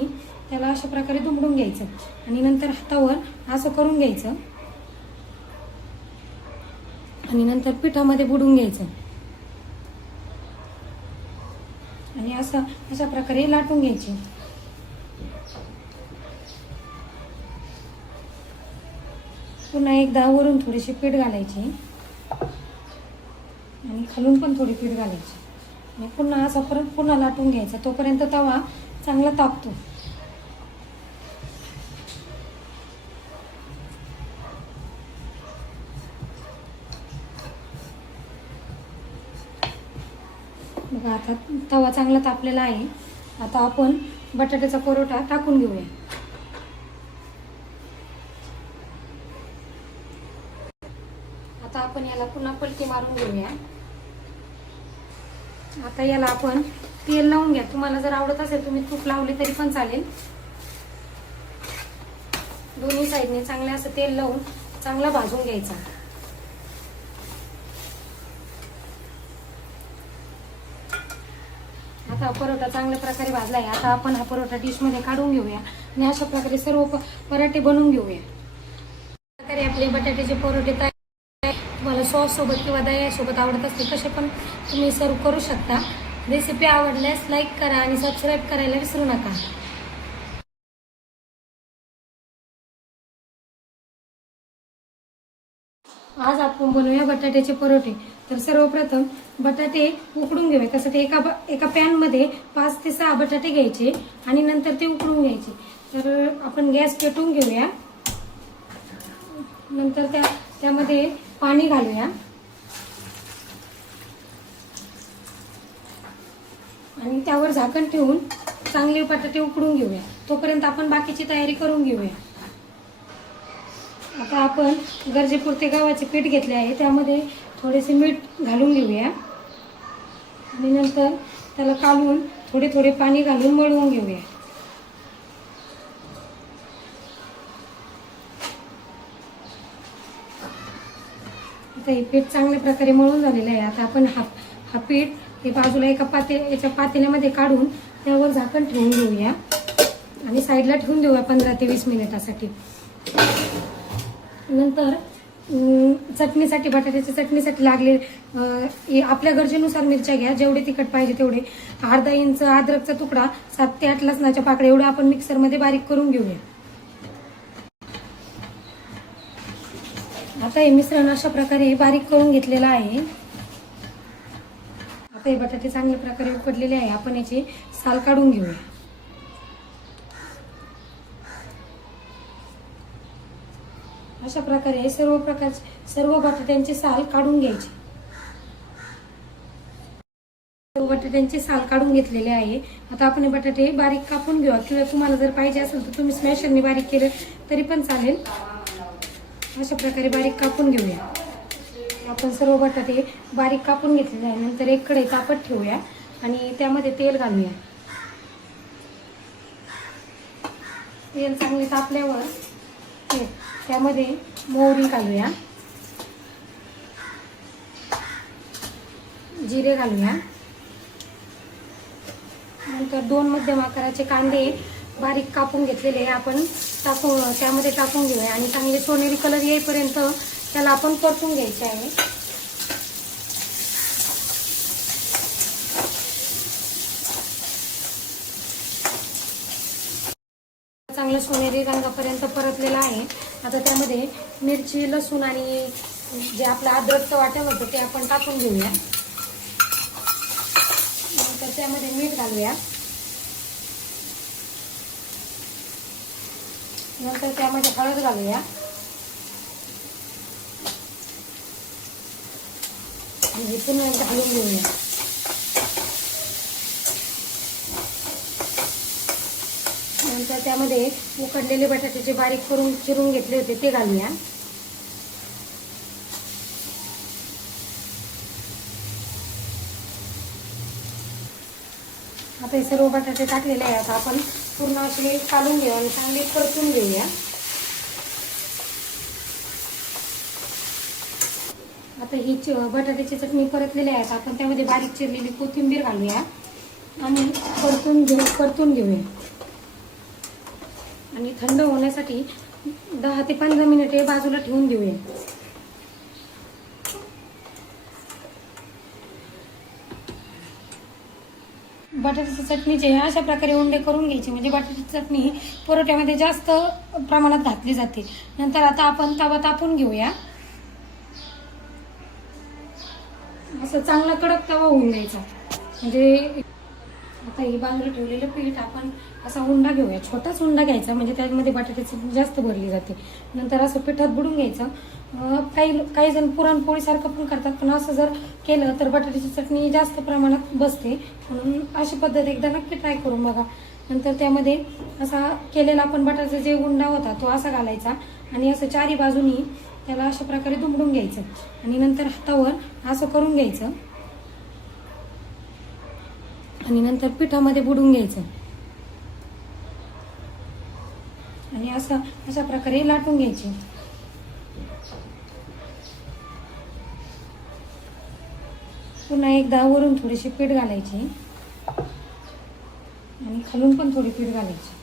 त्याला अशा प्रकारे दुमडून घ्यायचं आणि नंतर हातावर असं करून घ्यायचं आणि नंतर पिठामध्ये बुडून घ्यायचं आणि अशा प्रकारे लाटून घ्यायचे. पुन्हा एकदा वरून थोडीशी पीठ घालायची आणि खालून पण थोडी पीठ घालायची आणि पुन्हा असा परत पुन्हा लाटून घ्यायचा, तोपर्यंत तवा चांगला तापतो. बघा आता तवा चांगला तापलेला आहे. आता आपण बटाट्याचा परोठा टाकून घेऊया. आता आपण याला पुन्हा पलटी मारून घेऊया. आता याला आपण तेल लावून घ्या. तुम्हाला जर आवडत असेल तुम्ही तूप लावले तरी पण चालेल. दोन्ही साईडने चांगले असं तेल लावून चांगला भाजून घ्यायचा. आता परोठा चांगल्या प्रकारे भाजला आहे. आता आपण हा परोठा डिशमध्ये काढून घेऊया आणि अशा प्रकारे सर्व पराठे बनवून घेऊया. प्रकारे आपले बटाट्याचे परोठे तयार. तुम्हाला सॉस सोबत किंवा दह्यासोबत आवडत असते तसे पण तुम्ही सर्व करू शकता. रेसिपी आवडल्यास लाईक करा आणि सबस्क्राईब करायला विसरू नका. आज आपण बनवूया बटाट्याचे परोठे. तर सर्वप्रथम बटाटे उकडून घेऊया. त्यासाठी एका पॅनमध्ये 5 ते 6 बटाटे घ्यायचे आणि नंतर ते उकडून घ्यायचे. तर आपण गॅस पेटवून घेऊया. नंतर त्यामध्ये पाणी घालूया आणि त्यावर झाकण ठेवून चांगले बटाटे उकडून घेऊया. तोपर्यंत आपण बाकीची तयारी करून घेऊया. आता आपण गरजेपुरते गव्हाचे पीठ घेतले आहे, त्यामध्ये थोडेसे मीठ घालून घेऊया आणि नंतर त्याला कालवून थोडे थोडे पाणी घालून मळवून घेऊया. आता हे पीठ चांगल्या प्रकारे मळून झालेलं आहे. आता आपण हा पीठ हे बाजूला याच्या पातेल्यामध्ये काढून त्यावर झाकण ठेवून घेऊया आणि साईडला ठेवून देऊया 15 ते 20 मिनिटासाठी. नंतर चटणीसाठी बटाट्याच्या चटणीसाठी लागले आपल्या गरजेनुसार मिरच्या घ्या. जेवढे तिखट पाहिजे तेवढे. अर्धा इंच अद्रकचा तुकडा, 7 ते 8 लसणाच्या पाकळ्या एवढं आपण मिक्सरमध्ये बारीक करून घेऊया. आता हे मिश्रण अशा प्रकारे बारीक करून घेतलेलं आहे. आता हे बटाटे चांगल्या प्रकारे उकडलेले आहे. आपण याची साल काढून घेऊया. अशा प्रकारे सर्व बटाट्यांची साल काढून घ्यायची. सर्व बटाट्यांची साल काढून घेतलेले आहे. आता आपण हे बटाटे बारीक कापून घेऊया किंवा तुम्हाला जर पाहिजे असेल तर तुम्ही स्मॅशरने बारीक केले तरी पण चालेल. अशा प्रकारे बारीक कापून घेऊया. आपण सर्व बटाटे बारीक कापून घेतलेले आहे. नंतर एक कढई तापत ठेवूया आणि त्यामध्ये तेल घालूया. तेल चांगले तापल्यावर त्यामध्ये मोहरी घालूया, जिरे घालूया. नंतर 2 मध्यम आकाराचे कांदे बारीक कापून घेतलेले आपण त्यामध्ये टाकून घेऊया आणि चांगले सोनेरी कलर येईपर्यंत त्याला आपण परतून घ्यायचे आहे. चांगलं सोनेरी रंगापर्यंत परतलेला आहे. आता त्यामध्ये मिरची, लसूण आणि जे आपलं अद्रकचं वाटण होतं ते आपण टाकून घेऊया. नंतर त्यामध्ये मीठ घालूया. नंतर त्यामध्ये हळद घालूया आणि पुन्हा एकदा घालून घेऊया. नंतर त्यामध्ये उकडलेले बटाटे जे बारीक करून चिरून घेतले होते ते घालूया. आता हे सर्व बटाटे टाकलेले आहेत. आपण पूर्ण असे काढून घेऊ आणि चांगले परतून घेऊया. आता ही बटाट्याची चटणी परतलेली आहे. आपण त्यामध्ये बारीक चिरलेली कोथिंबीर घालूया आणि परतून घेऊया. आणि थंड होण्यासाठी 10 ते 15 मिनिटे बाजूला ठेवून देऊया. बटाट्याची चटणी जे अशा प्रकारे उंडे करून घ्यायचे, म्हणजे बटाट्याची चटणी परोठ्यामध्ये जास्त प्रमाणात घातली जाते. नंतर आता आपण तवा तापून घेऊया. असं चांगला कडक तवा होऊन द्यायचा. म्हणजे आता हे बांधून ठेवलेलं पीठ आपण असा उंडा घेऊया. छोटाच उंडा घ्यायचा, म्हणजे त्यामध्ये बटाट्याची जास्त भरली जाते. नंतर असं पिठात बुडून घ्यायचं. काही जण पुरणपोळीसारखं पण करतात, पण असं जर केलं तर बटाट्याची चटणी जास्त प्रमाणात बसते. म्हणून अशी पद्धत एकदा नक्की ट्राय करून बघा. नंतर त्यामध्ये असा केलेला आपण बटाट्याचा जे उंडा होता तो असा घालायचा आणि असं चारी बाजूनी त्याला अशा प्रकारे दुमडून घ्यायचं आणि नंतर हातावर असं करून घ्यायचं आणि नंतर पिठामध्ये बुडून घ्यायचं आणि अशा प्रकारे लाटून घ्यायचे. पुन्हा एकदा वरून थोडीशी पीठ घालायची आणि खालून पण थोडी पीठ घालायची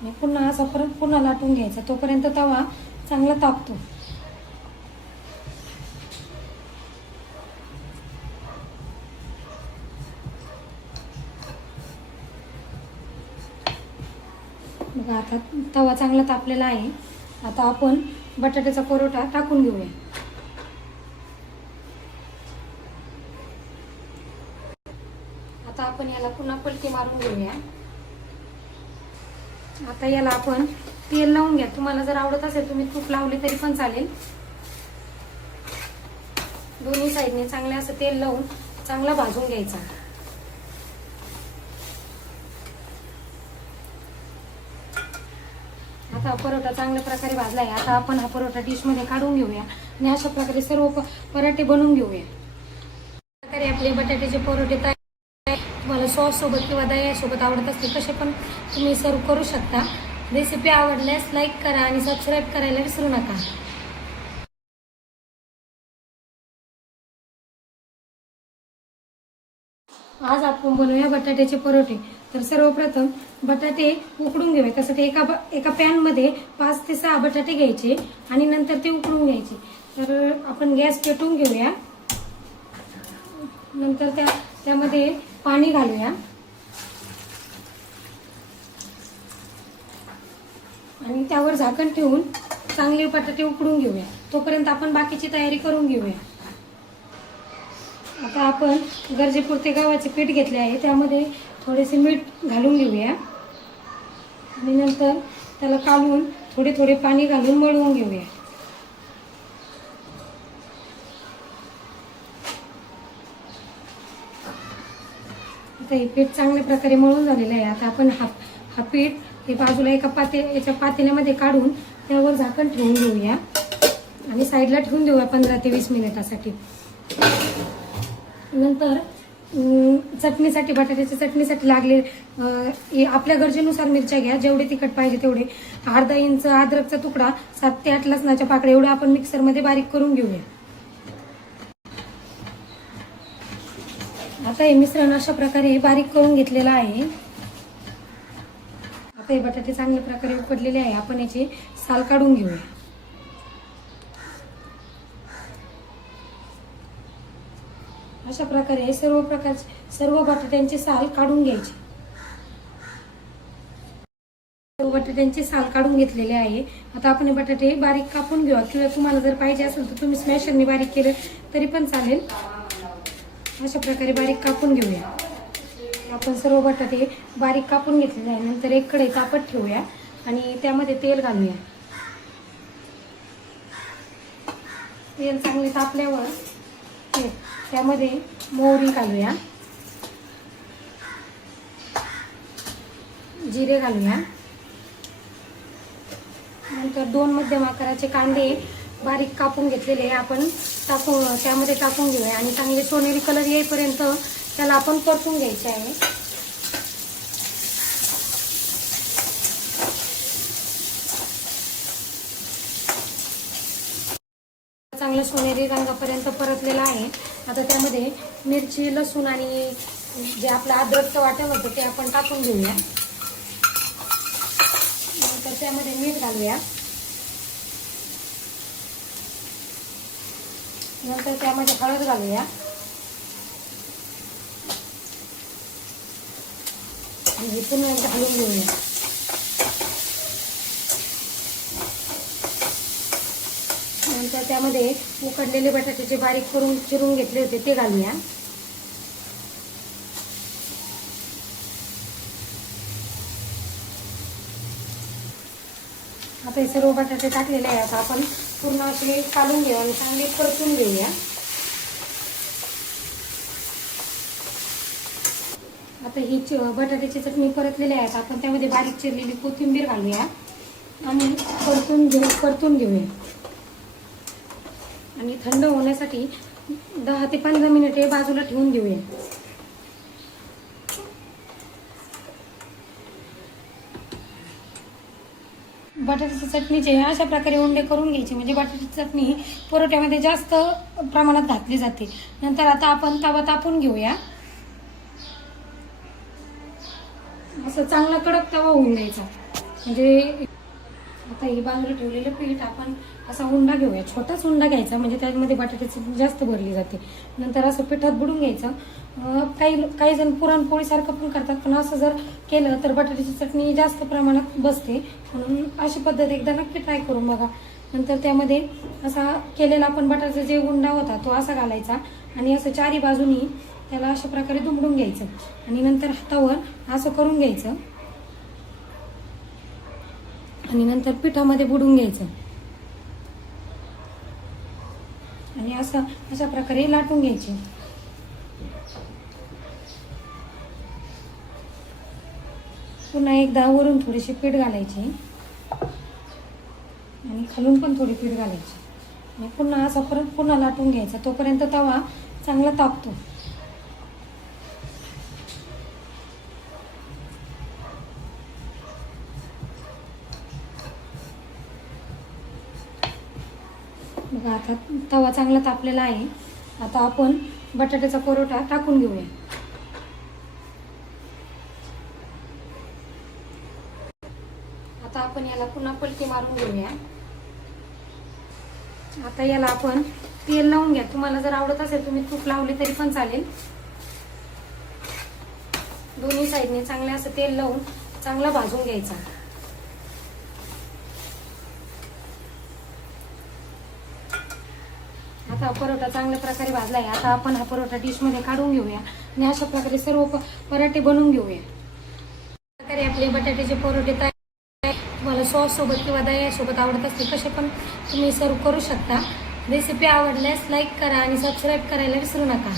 आणि पुन्हा असा परत पुन्हा लाटून घ्यायचा. तोपर्यंत तवा चांगला तापतो. बघा आता तवा चांगला तापलेला आहे. आता आपण बटाट्याचा परोठा टाकून घेऊया. आता आपण याला पुन्हा पलटी मारून घेऊया. आता याला आपण तेल लावून घ्या. तुम्हाला जर आवडत असेल तुम्ही तूप लावले तरी पण चालेल. दोन्ही साईडने चांगले असं तेल लावून चांगला भाजून घ्यायचा. आता परोठा चांगल्या प्रकारे भाजला आहे. आता आपण हा परोठा डिशमध्ये काढून घेऊया आणि अशा प्रकारे सर्व पराठे बनवून घेऊया. प्रकारे आपले बटाट्याचे परोठे तयार. तुम्हाला सॉस सोबत किंवा दह्यासोबत आवडत असते कसे पण तुम्ही सर्व करू शकता. रेसिपी आवडल्यास लाईक करा आणि सबस्क्राईब करायला विसरू नका. आज आपण बनवूया बटाट्याचे परोठे. तर सर्वप्रथम बटाटे उकडून घेऊया. त्यासाठी एका पॅनमध्ये 5 ते 6 बटाटे घ्यायचे आणि नंतर ते उकडून घ्यायचे. तर आपण गॅस पेटवून घेऊया. नंतर त्यामध्ये पाणी घालूया आणि त्यावर झाकण ठेवून चांगले बटाटे उकडून घेऊया. तोपर्यंत आपण बाकीची तयारी करून घेऊया. आता आपण गरजेपुरते गव्हाचे पीठ घेतले आहे. त्यामध्ये थोडेसे मीठ घालून घेऊया आणि नंतर त्याला काढून थोडे थोडे पाणी घालून मळवून घेऊया. आता हे पीठ चांगल्या प्रकारे मळून झालेलं आहे. आता आपण हा पीठ हे बाजूला एका पातेल्यामध्ये काढून त्यावर झाकण ठेवून घेऊया आणि साईडला ठेवून देऊया 15 ते 20 मिनिटासाठी. नंतर चटणीसाठी बटाट्याच्या चटणीसाठी लागले आपल्या गरजेनुसार मिरच्या घ्या. जेवढे तिखट पाहिजे तेवढे. अर्धा इंच अद्रकचा तुकडा, 7 ते 8 लसणाच्या पाकळ्या एवढे आपण मिक्सरमध्ये बारीक करून घेऊया. आता हे मिश्रण अशा प्रकारे बारीक करून घेतलेलं आहे. आता हे बटाटे चांगल्या प्रकारे उकडलेले आहे. आपण याची साल काढून घेऊया. अशा प्रकारे सर्व बटाट्यांची साल काढून घ्यायची. सर्व बटाट्यांची साल काढून घेतलेले आहे. आता आपण हे बटाटे बारीक कापून घेऊया किंवा तुम्हाला जर पाहिजे असेल तर तुम्ही स्मॅशरने बारीक केले तरी पण चालेल. अशा प्रकारे बारीक कापून घेऊया. आपण सर्व बटाटे बारीक कापून घेतलेले आहे. नंतर एक कढई तापत ठेवूया आणि त्यामध्ये तेल घालूया. तेल चांगले तापल्यावर त्यामध्ये मोहरी घालूया, जिरे घालूया, त्यानंतर 2 मध्यम आकाराचे कांदे बारीक कापून घेतलेले आपण त्यामध्ये टाकून घेऊया आणि चांगले सोनेरी कलर येईपर्यंत त्याला आपण परतून घ्यायचे आहे. चांगलं सोनेरी रंगापर्यंत परतलेला आहे. आता त्यामध्ये मिरची, लसूण आणि जे आपलं अद्रकचं वाटण होतं ते आपण टाकून घेऊया. नंतर त्यामध्ये मीठ घालूया. नंतर त्यामध्ये हळद घालूया आणि हे पुन्हा एकदा घालून घेऊया. नंतर त्यामध्ये उकडलेले बटाट्याचे बारीक करून चिरून घेतले होते ते घालूया. आता हे सर्व बटाटे टाकलेले आहे. आता आपण पूर्ण असे काढून घेऊ आणि चांगले परतून घेऊया. आता ही बटाट्याची चटणी परतलेली आहे. आपण त्यामध्ये बारीक चिरलेली कोथिंबीर घालूया आणि परतून घेऊया आणि थंड होण्यासाठी 10 ते 15 मिनिटे बाजूला ठेवून देऊया. बटाट्याची चटणीचे अशा प्रकारे उंडे करून घ्यायचे म्हणजे बटाट्याची चटणी परोठ्यामध्ये जास्त प्रमाणात घातली जाते. नंतर आता आपण तवा तापून घेऊया. असं चांगला कडक तवा होऊन द्यायचा. म्हणजे आता हे बाजूला ठेवलेलं पीठ आपण असा उंडा घेऊया. छोटाच उंडा घ्यायचा म्हणजे त्यामध्ये बटाट्याची जास्त भरली जाते. नंतर असं पिठात बुडून घ्यायचं. काही जण पुरणपोळीसारखं पण करतात, पण असं जर केलं तर बटाट्याची चटणी जास्त प्रमाणात बसते. म्हणून अशी पद्धत एकदा नक्की ट्राय करून बघा. नंतर त्यामध्ये असा केलेला आपण बटाट्याचा जे उंडा होता तो असा घालायचा आणि असं चारी बाजूनी त्याला अशा प्रकारे दुमडून घ्यायचं आणि नंतर हातावर असं करून घ्यायचं आणि नंतर पिठामध्ये बुडून घ्यायचं आणि अशा प्रकारे लाटून घ्यायचे. पुन्हा एकदा वरून थोडीशी पीठ घालायची आणि खालून पण थोडी पीठ घालायची आणि पुन्हा असा परत पुन्हा लाटून घ्यायचा. तोपर्यंत तवा चांगला तापतो. बघा आता तवा चांगला तापलेला आहे. आता आपण बटाट्याचा परोठा टाकून घेऊया. आता आपण याला पुन्हा पलटी मारून घेऊया. आता याला आपण तेल लावून घ्या. तुम्हाला जर आवडत असेल तुम्ही तूप लावले तरी पण चालेल. दोन्ही साईडने चांगले असं तेल लावून चांगला भाजून घ्यायचा. आता परोठा चांगल्या प्रकारे भाजला आहे. आता आपण हा परोठा डिशमध्ये काढून घेऊया आणि अशा प्रकारे सर्व पराठे बनवून घेऊया. प्रकारे आपले बटाट्याचे परोठे तयार. तुम्हाला सॉस सोबत किंवा दह्यासोबत आवडत असते कसे पण तुम्ही सर्व करू शकता. रेसिपी आवडल्यास लाईक करा आणि सबस्क्राईब करायला विसरू नका.